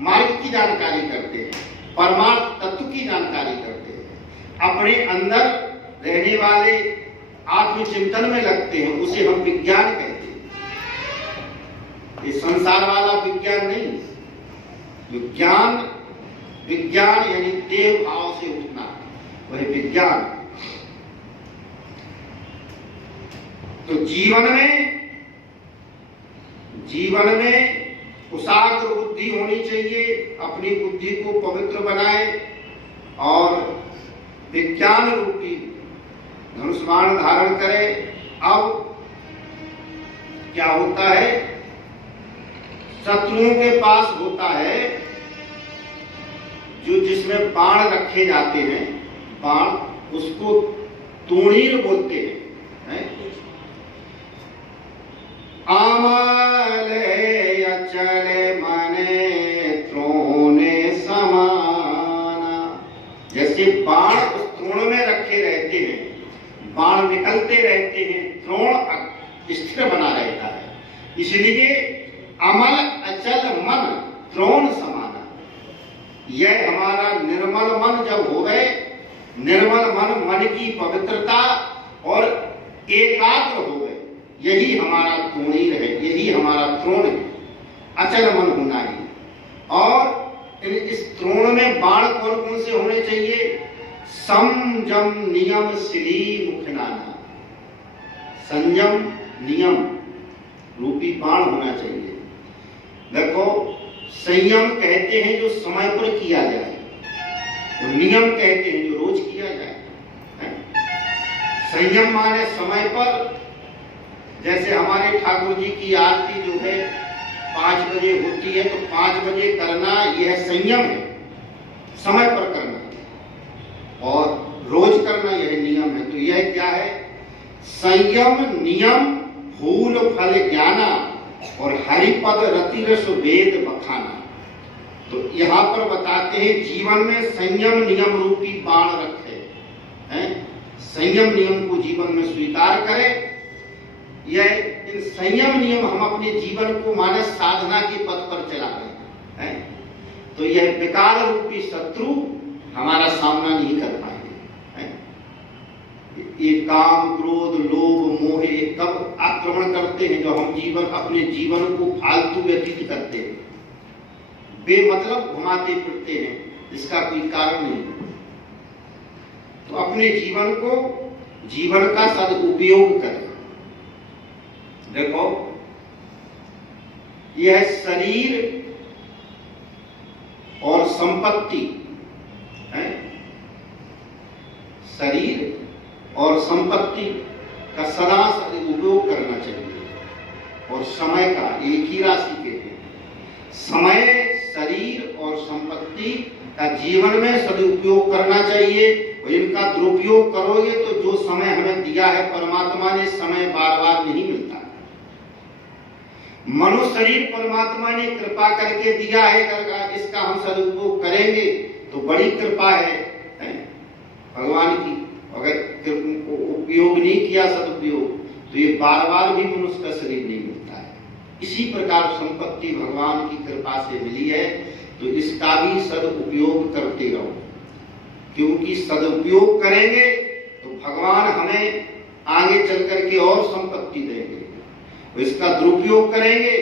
मार्ग की जानकारी करते हैं, परमार्थ तत्व की जानकारी करते हैं, अपने अंदर रहने वाले आत्मचिंतन में लगते हैं, उसे हम विज्ञान कहते हैं। ये संसार वाला विज्ञान नहीं। विज्ञान, विज्ञान यानी देव भाव से उठना, वह विज्ञान। तो जीवन में कुशाग्र बुद्धि होनी चाहिए, अपनी बुद्धि को पवित्र बनाए और विज्ञान रूपी धनुष बाण धारण करे। अब क्या होता है? शत्रुओं के पास होता है जो जिसमें बाण रखे जाते हैं, बाण, उसको तूणीर बोलते हैं। अमल अचल मने त्रोणे समाना। जैसे बाण उस त्रोण में रखे रहते हैं, बाण निकलते रहते हैं, त्रोण स्थिर बना रहता है। इसलिए अमल अचल मन त्रोण समाना। यह हमारा निर्मल मन जब हो गए, निर्मल मन की पवित्रता और एकाग्र हो गए, यही हमारा तूणीर है, यही हमारा त्रोण है। अचल मन होना ही। और इस त्रोण में बाण कौन कौन से होने चाहिए? संयम नियम श्री मुखनाना। संयम नियम रूपी बाण होना चाहिए। देखो, संयम कहते हैं जो समय पर किया जाए, और नियम कहते हैं जो रोज किया जाए। संयम माने समय पर। जैसे हमारे ठाकुर जी की आरती जो है 5 बजे होती है, तो 5 बजे करना यह संयम है, समय पर करना, और रोज करना यह नियम है। तो यह क्या है? संयम नियम फूल फल ज्ञाना और हरिपद रतिरस वेद बखाना। तो यहाँ पर बताते हैं जीवन में संयम नियम रूपी बाण रखे हैं। संयम नियम को जीवन में स्वीकार करें। यह इन संयम नियम हम अपने जीवन को मानस साधना के पथ पर चला रहे हैं। तो यह विकार रूपी शत्रु हमारा सामना नहीं कर पाएंगे। ये काम क्रोध लोभ मोह कब आक्रमण करते हैं? जब हम अपने जीवन को फालतू व्यतीत करते हैं, बेमतलब घुमाते फिरते हैं, इसका कोई कारण नहीं। तो अपने जीवन का सदुपयोग करें। देखो, यह शरीर और संपत्ति है। शरीर और संपत्ति का सदा उपयोग करना चाहिए, और समय का एक ही राशि के हैं। समय शरीर और संपत्ति का जीवन में सदुपयोग करना चाहिए, और इनका दुरुपयोग करोगे तो जो समय हमें दिया है परमात्मा ने, समय बार बार नहीं मिलता। मनुष्य शरीर परमात्मा ने कृपा करके दिया है, अगर इसका हम सदुपयोग करेंगे तो बड़ी कृपा है भगवान की। अगर उपयोग नहीं किया सदुपयोग तो ये बार बार भी मनुष्य का शरीर नहीं मिलता है। इसी प्रकार संपत्ति भगवान की कृपा से मिली है, तो इसका भी सदुपयोग करते रहो, क्योंकि सदुपयोग करेंगे तो भगवान हमें आगे चल करके और संपत्ति देंगे, इसका दुरुपयोग करेंगे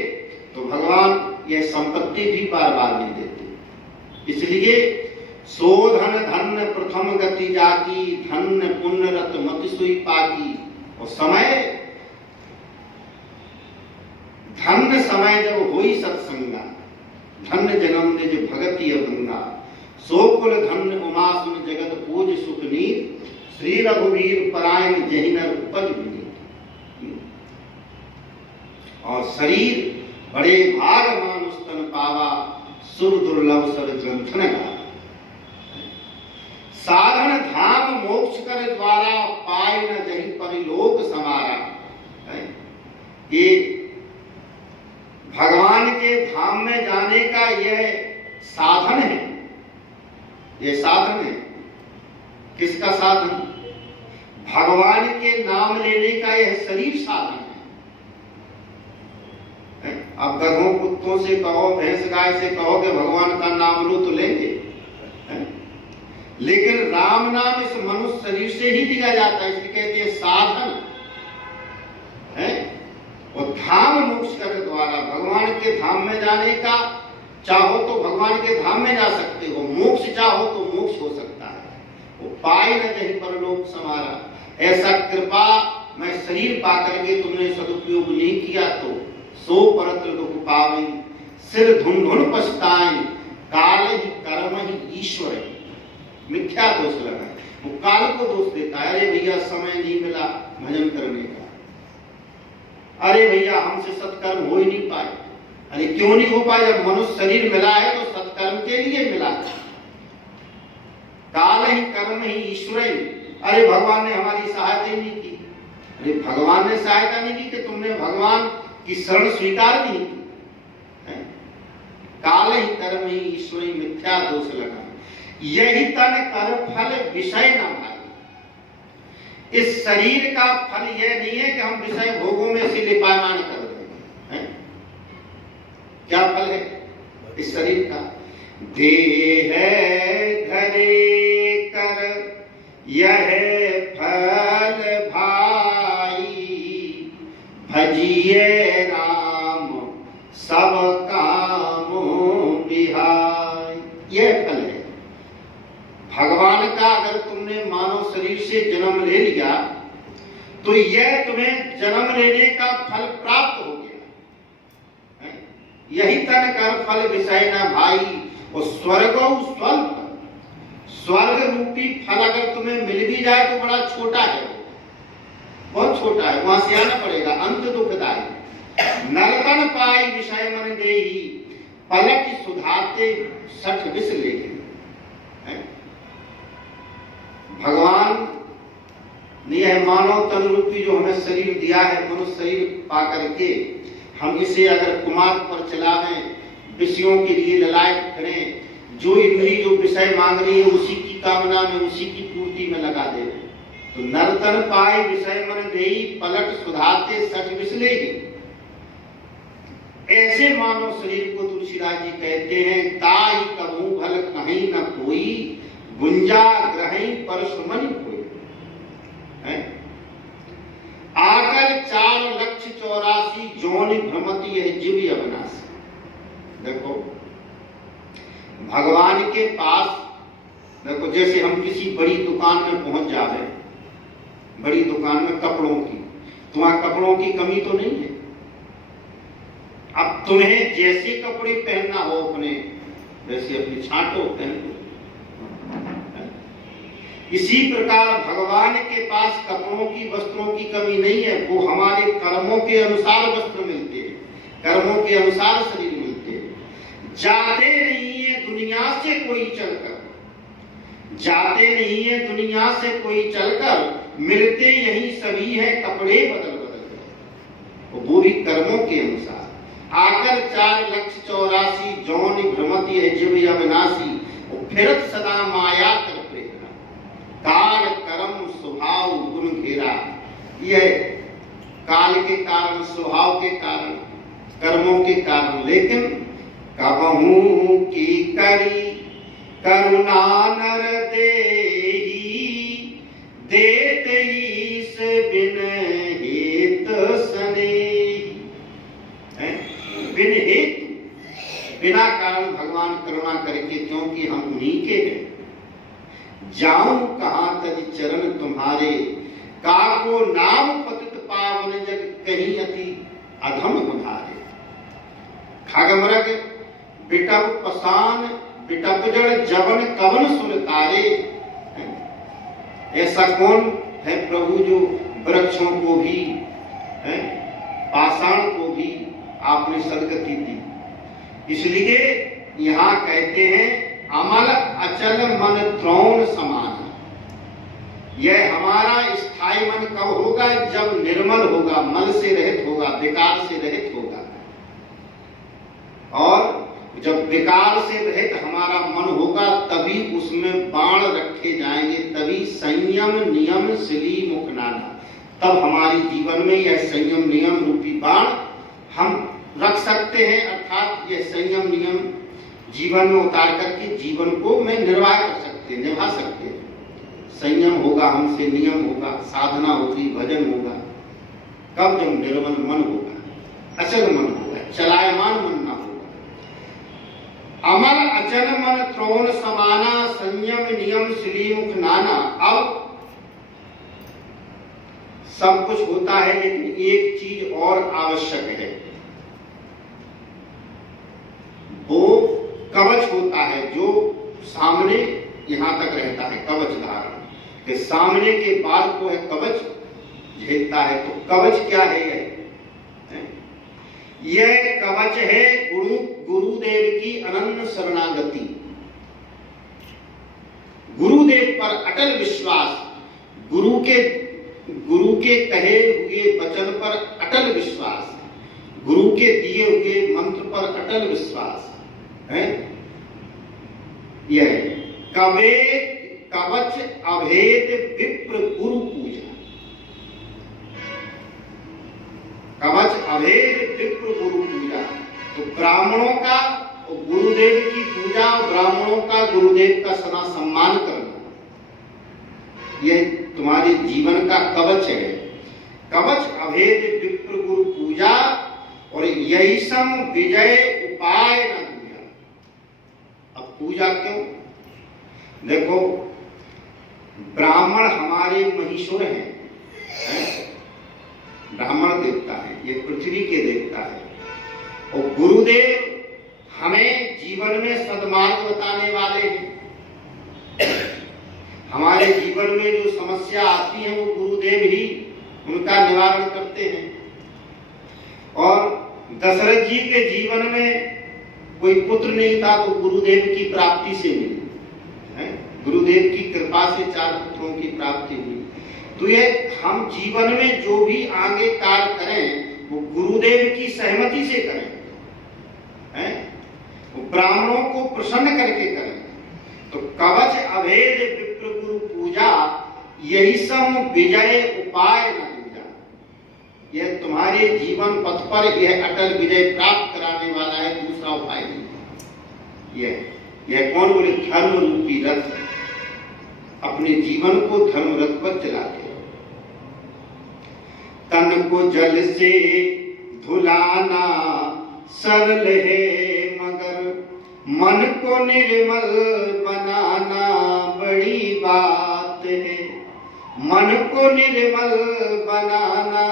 तो भगवान यह संपत्ति भी बार बार नहीं देते। इसलिए सोधन धन्य प्रथम गति जाकी, धन्य पुण्य रत मति सुई पाकी। और समय धन्य समय जब होई सत्संगा, धन्य जन्म निज भगति अभंगा, सोकुल धन्य उमा सुन जगत पूज सुख नीत, श्री रघुवीर परायण जहि नर उपज विनीत। और शरीर बड़े भाग मानुष तन पावा, सुर दुर्लभ सर ग्रंथन गावा। साधन धाम मोक्ष कर द्वारा, पाय न जहि परिलोक समारा। ये भगवान के धाम में जाने का यह साधन है, ये साधन है। किसका साधन? भगवान के नाम लेने का यह शरीर साधन है। अब गधों कुत्तों से कहो, भैंस गाय से कहो कि भगवान का नाम लो तो लेंगे, लेकिन राम नाम इस मनुष्य शरीर से ही दिया जाता है, इसलिए कहते हैं साधन है। और धाम मोक्ष कर द्वारा, भगवान के धाम में जाने का चाहो तो भगवान के धाम में जा सकते हो, मोक्ष चाहो तो मोक्ष हो सकता है। वो पाई न जहि परलोक समारा। ऐसा कृपा मैं शरीर पाकर के तुमने सदुपयोग नहीं किया तो सो परत्र दुख पावई, सिर धुन धुन पछताई, काल ही कर्म ही ईश्वर है। मिथ्या दोष लगा, वो काल को दोष देता है, अरे भैया समय नहीं मिला भजन करने का, अरे भैया हमसे सत्कर्म हो ही नहीं पाए। अरे क्यों नहीं हो पाए? जब मनुष्य शरीर मिला है तो सत्कर्म के लिए मिला है। काल ही कर्म ही ईश्वर ही। अरे भगवान ने हमारी सहायता ही नहीं की। अरे भगवान ने सहायता नहीं की कि तुमने भगवान की शरण स्वीकार नहीं की। काल ही कर्म ही ईश्वर ही, मिथ्या दोष लगा। यही तन कर फल विषय न भाई। इस शरीर का फल यह नहीं है कि हम विषय भोगों में से लिपायमान कर देंगे। क्या फल है इस शरीर का? देह धरे कर यह फल भाई, भजिए राम सब काम बिहाई। यह फल है भगवान का। अगर तुमने मानव शरीर से जन्म ले लिया तो यह तुम्हें जन्म लेने का फल प्राप्त हो गया। यही तन कर फल विषय न भाई। और स्वर्ग स्वल्प, स्वर्ग रूपी फल अगर तुम्हें मिल भी जाए तो बड़ा छोटा है, बहुत छोटा है, वहां से आना पड़ेगा, अंत दुखदायी। नरतन पाई विषय मन देही, पलट सुधाते सठ विष लेगी। भगवान ने यह मानव तन रूपी जो हमें शरीर दिया है, मनुष्य शरीर पा करके हम इसे अगर कुमार्ग पर चलावें, विषयों के लिए ललायत करें, जो इंद्री जो विषय मांग रही है उसी की कामना में, उसी की पूर्ति में लगा दे, तो नर्तन पाए विषय मन देई, पलट सुधाते सठ विष लेगी। ऐसे मानव शरीर को तुलसीदास जी कहते हैं, ताई कभू भल कहीं न कोई, गुंजा ग्रही परसुमन कोई। आकर 4,84,00,000 जोनि भ्रमति यह जीव अविनाशी। देखो भगवान के पास, देखो जैसे हम किसी बड़ी दुकान में पहुंच जावे, बड़ी दुकान में कपड़ों की, तो वहां कपड़ों की कमी तो नहीं है। अब तुम्हें जैसे कपड़े पहनना हो अपने, वैसे अपनी छांटो पहनो। इसी प्रकार भगवान के पास कपड़ों की, वस्त्रों की कमी नहीं है। वो हमारे कर्मों के अनुसार वस्त्र मिलते हैं, कर्मों के अनुसार शरीर मिलते हैं। जाते नहीं है दुनिया से कोई चलकर, जाते नहीं है दुनिया से कोई चलकर, मिलते यही सभी है कपड़े बदल बदल कर। वो भी कर्मों के अनुसार आकर 4,84,000 जौन भ्रमति है जीव अविनाशी, वो फिरत सदा माया कर प्रेरणा, काल कर्म स्वभाव गुण घेरा। यह काल के कारण, स्वभाव के कारण, कर्मों के कारण। लेकिन कबहू की करी करुणा नर देही, देत ईस बिन हेत स्नेही। बिन हेतु, बिना कारण भगवान करुणा करके, क्योंकि हम उन्हीं के हैं। जाऊं कहां तज चरण तुम्हारे, काको नाम पतित पावन जग, कहीं अति अधम उधारे। खगमरग बिटप पसान, बिटप जड़ जवन कवन सुर तारे। ऐसा कौन है प्रभु जो वृक्षों को भी, पाषाण को भी आपने सदगति दी। इसलिए यहाँ कहते हैं अमल अचल मन द्रोण समान। यह हमारा स्थायी मन कब होगा? जब निर्मल होगा, मल से रहित होगा, विकार से रहित होगा। और जब विकार से रहित हमारा मन होगा तभी उसमें बाण रखे जाएंगे, तभी संयम नियम सिली मुख नाना। तब हमारी जीवन में यह संयम नियम रूपी बाण हम रख सकते हैं, अर्थात यह संयम नियम जीवन में उतार करके जीवन को में निर्वाह कर सकते हैं, निभा सकते हैं। संयम होगा हमसे, नियम होगा, साधना होगी, भजन होगा। कब? जब निर्मल मन होगा, अचल मन होगा, चलायमान मन ना होगा। अमल अचल मन त्रोण समाना, संयम नियम श्रीमुख नाना। अब सब कुछ होता है लेकिन एक चीज और आवश्यक है, वो कवच होता है जो सामने यहां तक रहता है, कवच धारण के सामने के बाल को है कवच झेलता है। तो कवच क्या है? यह कवच है गुरुदेव की अनन्य शरणागति, गुरुदेव पर अटल विश्वास, गुरु के कहे हुए वचन पर अटल विश्वास, गुरु के दिए हुए मंत्र पर अटल विश्वास है। यह कवच अभेद विप्र गुरु पूजा, कवच अभेद विप्र गुरु पूजा। तो ब्राह्मणों का गुरुदेव की पूजा, ब्राह्मणों का गुरुदेव का सदा सम्मान करना, यह तुम्हारे जीवन का कवच है। कवच अभेद विप्र गुरु पूजा, और यही सम विजय उपाय न दूजा। अब पूजा क्यों? देखो, ब्राह्मण हमारे महीश्वर हैं, ब्राह्मण देवता है, ये पृथ्वी के देवता है। और गुरुदेव हमें जीवन में सद्मार्ग बताने वाले हैं। हमारे जीवन में जो समस्या आती है वो गुरुदेव ही उनका निवारण करते हैं। और दशरथ जी के जीवन में कोई पुत्र नहीं था तो गुरुदेव की प्राप्ति से मिली, गुरुदेव की कृपा से 4 पुत्रों की प्राप्ति हुई। तो ये हम जीवन में जो भी आगे कार्य करें वो गुरुदेव की सहमति से करें, ब्राह्मणों को प्रसन्न करके करें। तो कवच अभेद विप्र गुरु पूजा, यही सम विजय उपाय न दूजा। यह तुम्हारे जीवन पथ पर यह अटल विजय प्राप्त कराने वाला है, दूसरा उपाय नहीं। यह कौन बोले? धर्म रूपी रथ, अपने जीवन को धर्म रथ पर चलाते। तन को जल से धुलाना सरल है, मगर मन को निर्मल बनाना बड़ी बात है। मन को निर्मल बनाना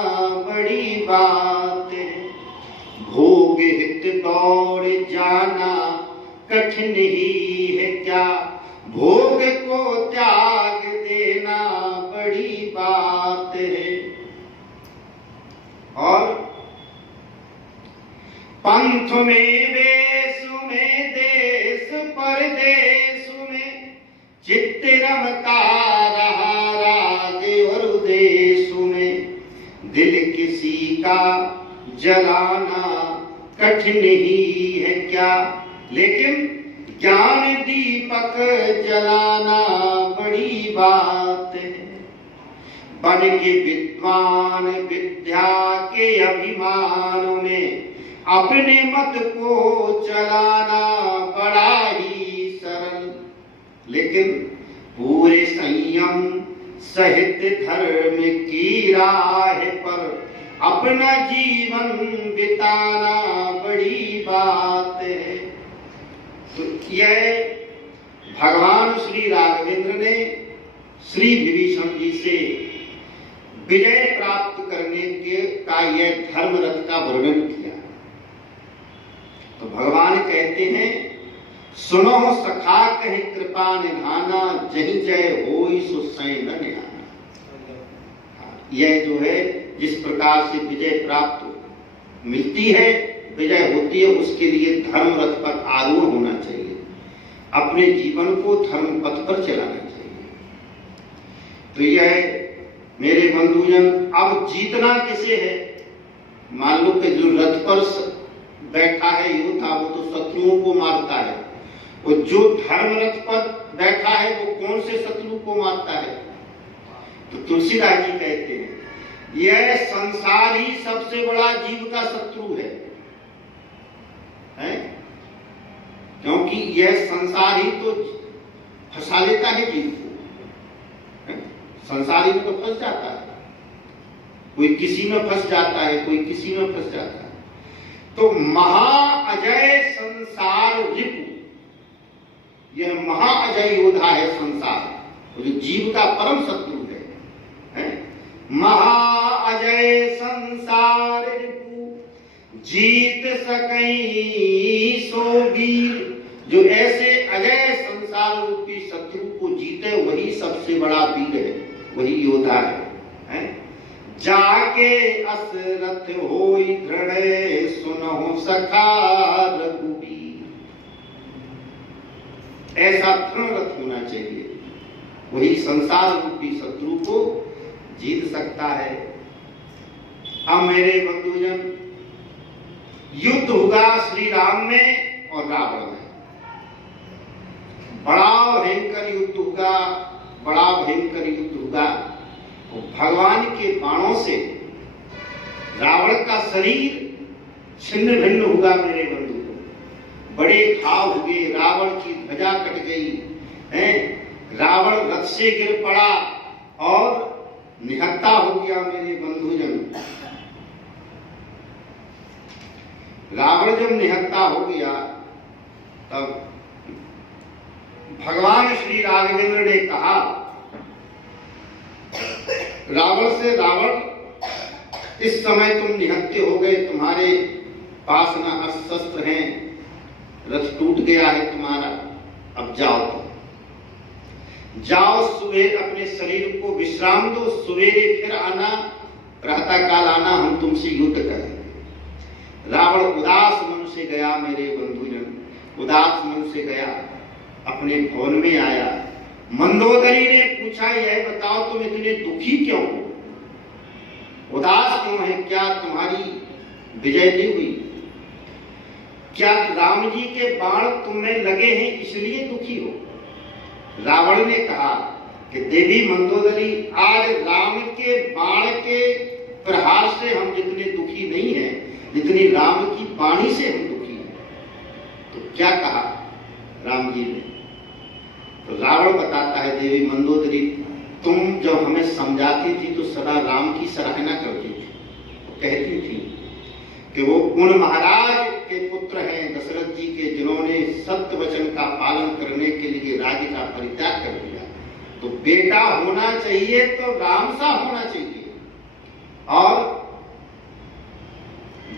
बड़ी बात है। भोग हित दौड़ जाना कठिन ही है क्या, भोग को त्याग देना बड़ी बात है। और पंथ में वे में देश परदेश में चित्त रमता रहा राग और उदेश में। दिल किसी का जलाना कठिन ही है क्या, लेकिन ज्ञान दीपक जलाना बड़ी बात है। बन के विद्वान विद्या के अभिमान में अपने मत को चलाना बड़ा ही सरल, लेकिन पूरे संयम सहित धर्म की राह पर अपना जीवन बिताना बड़ी बात है। तो यह भगवान श्री राघवेंद्र ने श्री विभीषण जी से विजय प्राप्त करने के का यह धर्म रथ का वर्णन किया। तो भगवान कहते हैं, सुनो सखा कहि कृपा निधाना, जही जय होई सो सै न निहाना। यह जो है जिस प्रकार से विजय प्राप्त मिलती है, विजय होती है, उसके लिए धर्म रथ पर आरूढ़ होना चाहिए, अपने जीवन को धर्म पथ पर चलाना चाहिए। तो यह मेरे बंधुजन, अब जीतना किसे है? मान लो कि जो रथ पर बैठा है योद्धा, वो तो शत्रुओं को मारता है, और जो धर्म रथ पर बैठा है वो कौन से शत्रु को मारता है? तो तुलसीदास जी कहते हैं, यह संसार ही सबसे बड़ा जीव का शत्रु है, क्योंकि यह संसार ही तो फंसा लेता है जीव को। संसार ही में तो फंस जाता है, कोई किसी में फंस जाता है, कोई किसी में फंस जाता है। तो महाअजय संसार रिपु, यह महाअजय योद्धा है संसार, जो जीव का परम शत्रु है। महाअजय संसार रिपु, जीत सकई सो वीर। जो ऐसे अजय संसार रूपी शत्रु को जीते, वही सबसे बड़ा वीर है, वही योद्धा है। जाके असरथ होई दृढ़, सुनहु सखा रघुबीर। ऐसा दृढ़ रथ होना चाहिए, वही संसार रूपी शत्रु को जीत सकता है। अब मेरे बंधुजन, युद्ध होगा श्री राम में और रावण में, बड़ा भयंकर युद्ध होगा, बड़ा भयंकर युद्ध होगा। तो भगवान के बाणों से रावण का शरीर छिन्न भिन्न होगा मेरे बंधु, बड़े घाव हुए, रावण की ध्वजा कट गई है, रावण रथ से गिर पड़ा और निहत्था हो गया मेरे बंधुजन। रावण जब निहत्था हो गया, तब भगवान श्री राघवेंद्र ने कहा रावण से, रावण इस समय तुम निहत्थे हो गए, तुम्हारे पास ना अस्त्र शस्त्र हैं, रथ टूट गया है तुम्हारा, अब जाओ तुम जाओ, सुबह अपने शरीर को विश्राम दो, सवेरे फिर आना, प्रातः काल आना, हम तुमसे युद्ध करेंगे। रावण उदास मन से गया मेरे बंधुजन, उदास मन से गया, अपने भवन में आया। मंदोदरी ने पूछा, यह बताओ तुम इतने दुखी क्यों हो, उदास क्यों है, क्या तुम्हारी विजय नहीं हुई? क्या राम जी के बाण तुम्हें लगे हैं इसलिए दुखी हो? रावण ने कहा कि देवी मंदोदरी, आज राम के बाण के प्रहार से हम जितने दुखी नहीं हैं, जितनी राम की वाणी से हम दुखी हैं। तो क्या कहा राम जी ने? तो रावण बताता है, देवी मंदोदरी, तुम जब हमें समझाती थी तो सदा राम की सराहना करती थी, कहती थी कि वो उन महाराज के पुत्र हैं दशरथ जी के, जिन्होंने सत्य वचन का पालन करने के लिए राज्य का परित्याग कर दिया। तो बेटा होना चाहिए तो राम सा होना चाहिए, और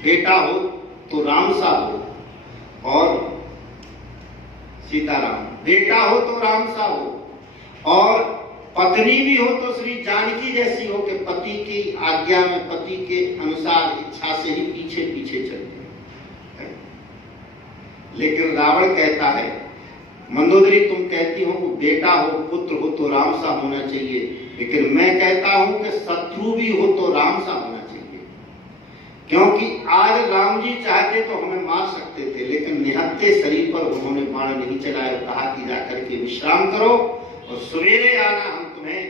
बेटा हो तो राम सा हो, और सीताराम, बेटा हो तो राम सा हो, और पत्नी भी हो तो श्री जानकी जैसी हो कि पति की आज्ञा में, पति के अनुसार इच्छा से ही पीछे पीछे चलते हैं। लेकिन रावण कहता है, मंदोदरी तुम कहती हो कि बेटा हो पुत्र हो तो राम सा होना चाहिए, लेकिन मैं कहता हूं कि शत्रु भी हो तो राम सा होना चाहिए। क्योंकि आज राम जी चाहते तो हमें मार सकते थे, लेकिन निहत्थे शरीर पर उन्होंने बाण नहीं चलाया, कहा कि जाकर के विश्राम करो और सवेरे आना, हम तुम्हें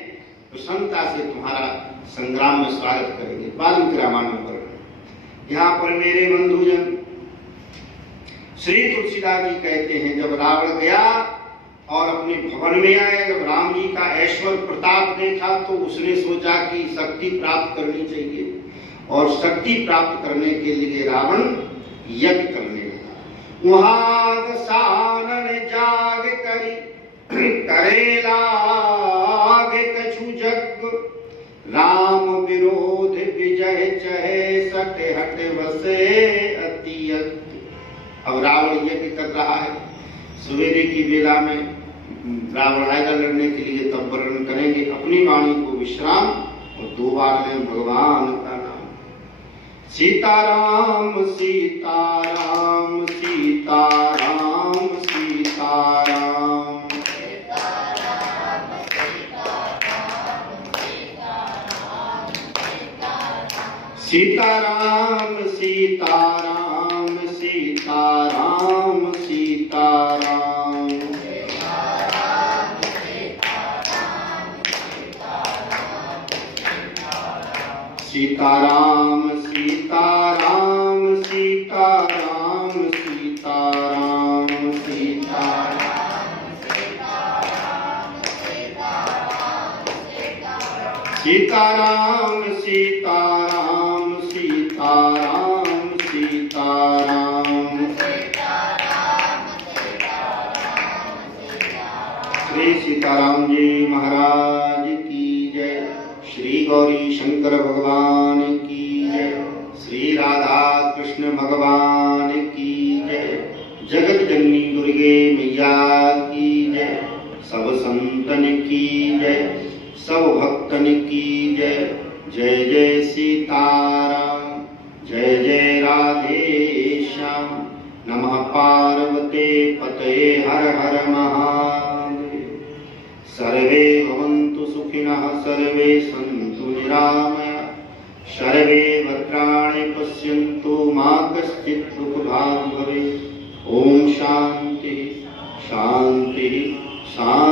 प्रसन्नता से तुम्हारा संग्राम में स्वागत करेंगे। वाल्मीकि रामायण में वर्णन। यहाँ पर मेरे बंधुजन श्री तुलसीदास जी कहते हैं, जब रावण गया और अपने भवन में आया, जब राम जी का ऐश्वर्य प्रताप देखा तो उसने सोचा कि शक्ति प्राप्त करनी चाहिए, और शक्ति प्राप्त करने के लिए रावण यज्ञ करने लगा। वहां सानन जाग करी करेला कछु जग, राम विरोध विजय चहे सट हट वसे अति यज्ञ। अब रावण यज्ञ कर रहा है, सवेरे की बेला में रावण आएगा लड़ने के लिए, तब वर्णन करेंगे। अपनी वाणी को विश्राम और 2 बार लें भगवान का नाम। सीताराम सीताराम सीताराम सीताराम, सीताराम सीताराम सीताराम सीताराम, सीताराम सीताराम सीताराम सीताराम सीताराम सीताराम सीताराम सीताराम, श्री सीताराम जी महाराज की जय। श्री गौरी शंकर भगवान की जय। श्री राधा कृष्ण भगवान की जय। जगत जननी दुर्गे मैया की जय। सब संतन की जय, सब भक्तन की जय। जय जय सीताराम, जय जय राधे श्याम। नमः पार्वते पतये हर हर महादेव। सर्वे भवन्तु सुखिनः, सर्वे सन्तु निरामया, सर्वे भद्राणि पश्यन्तु मा कश्चित् दुःखभाग् भवेत्। ओम शांति शांति शांति।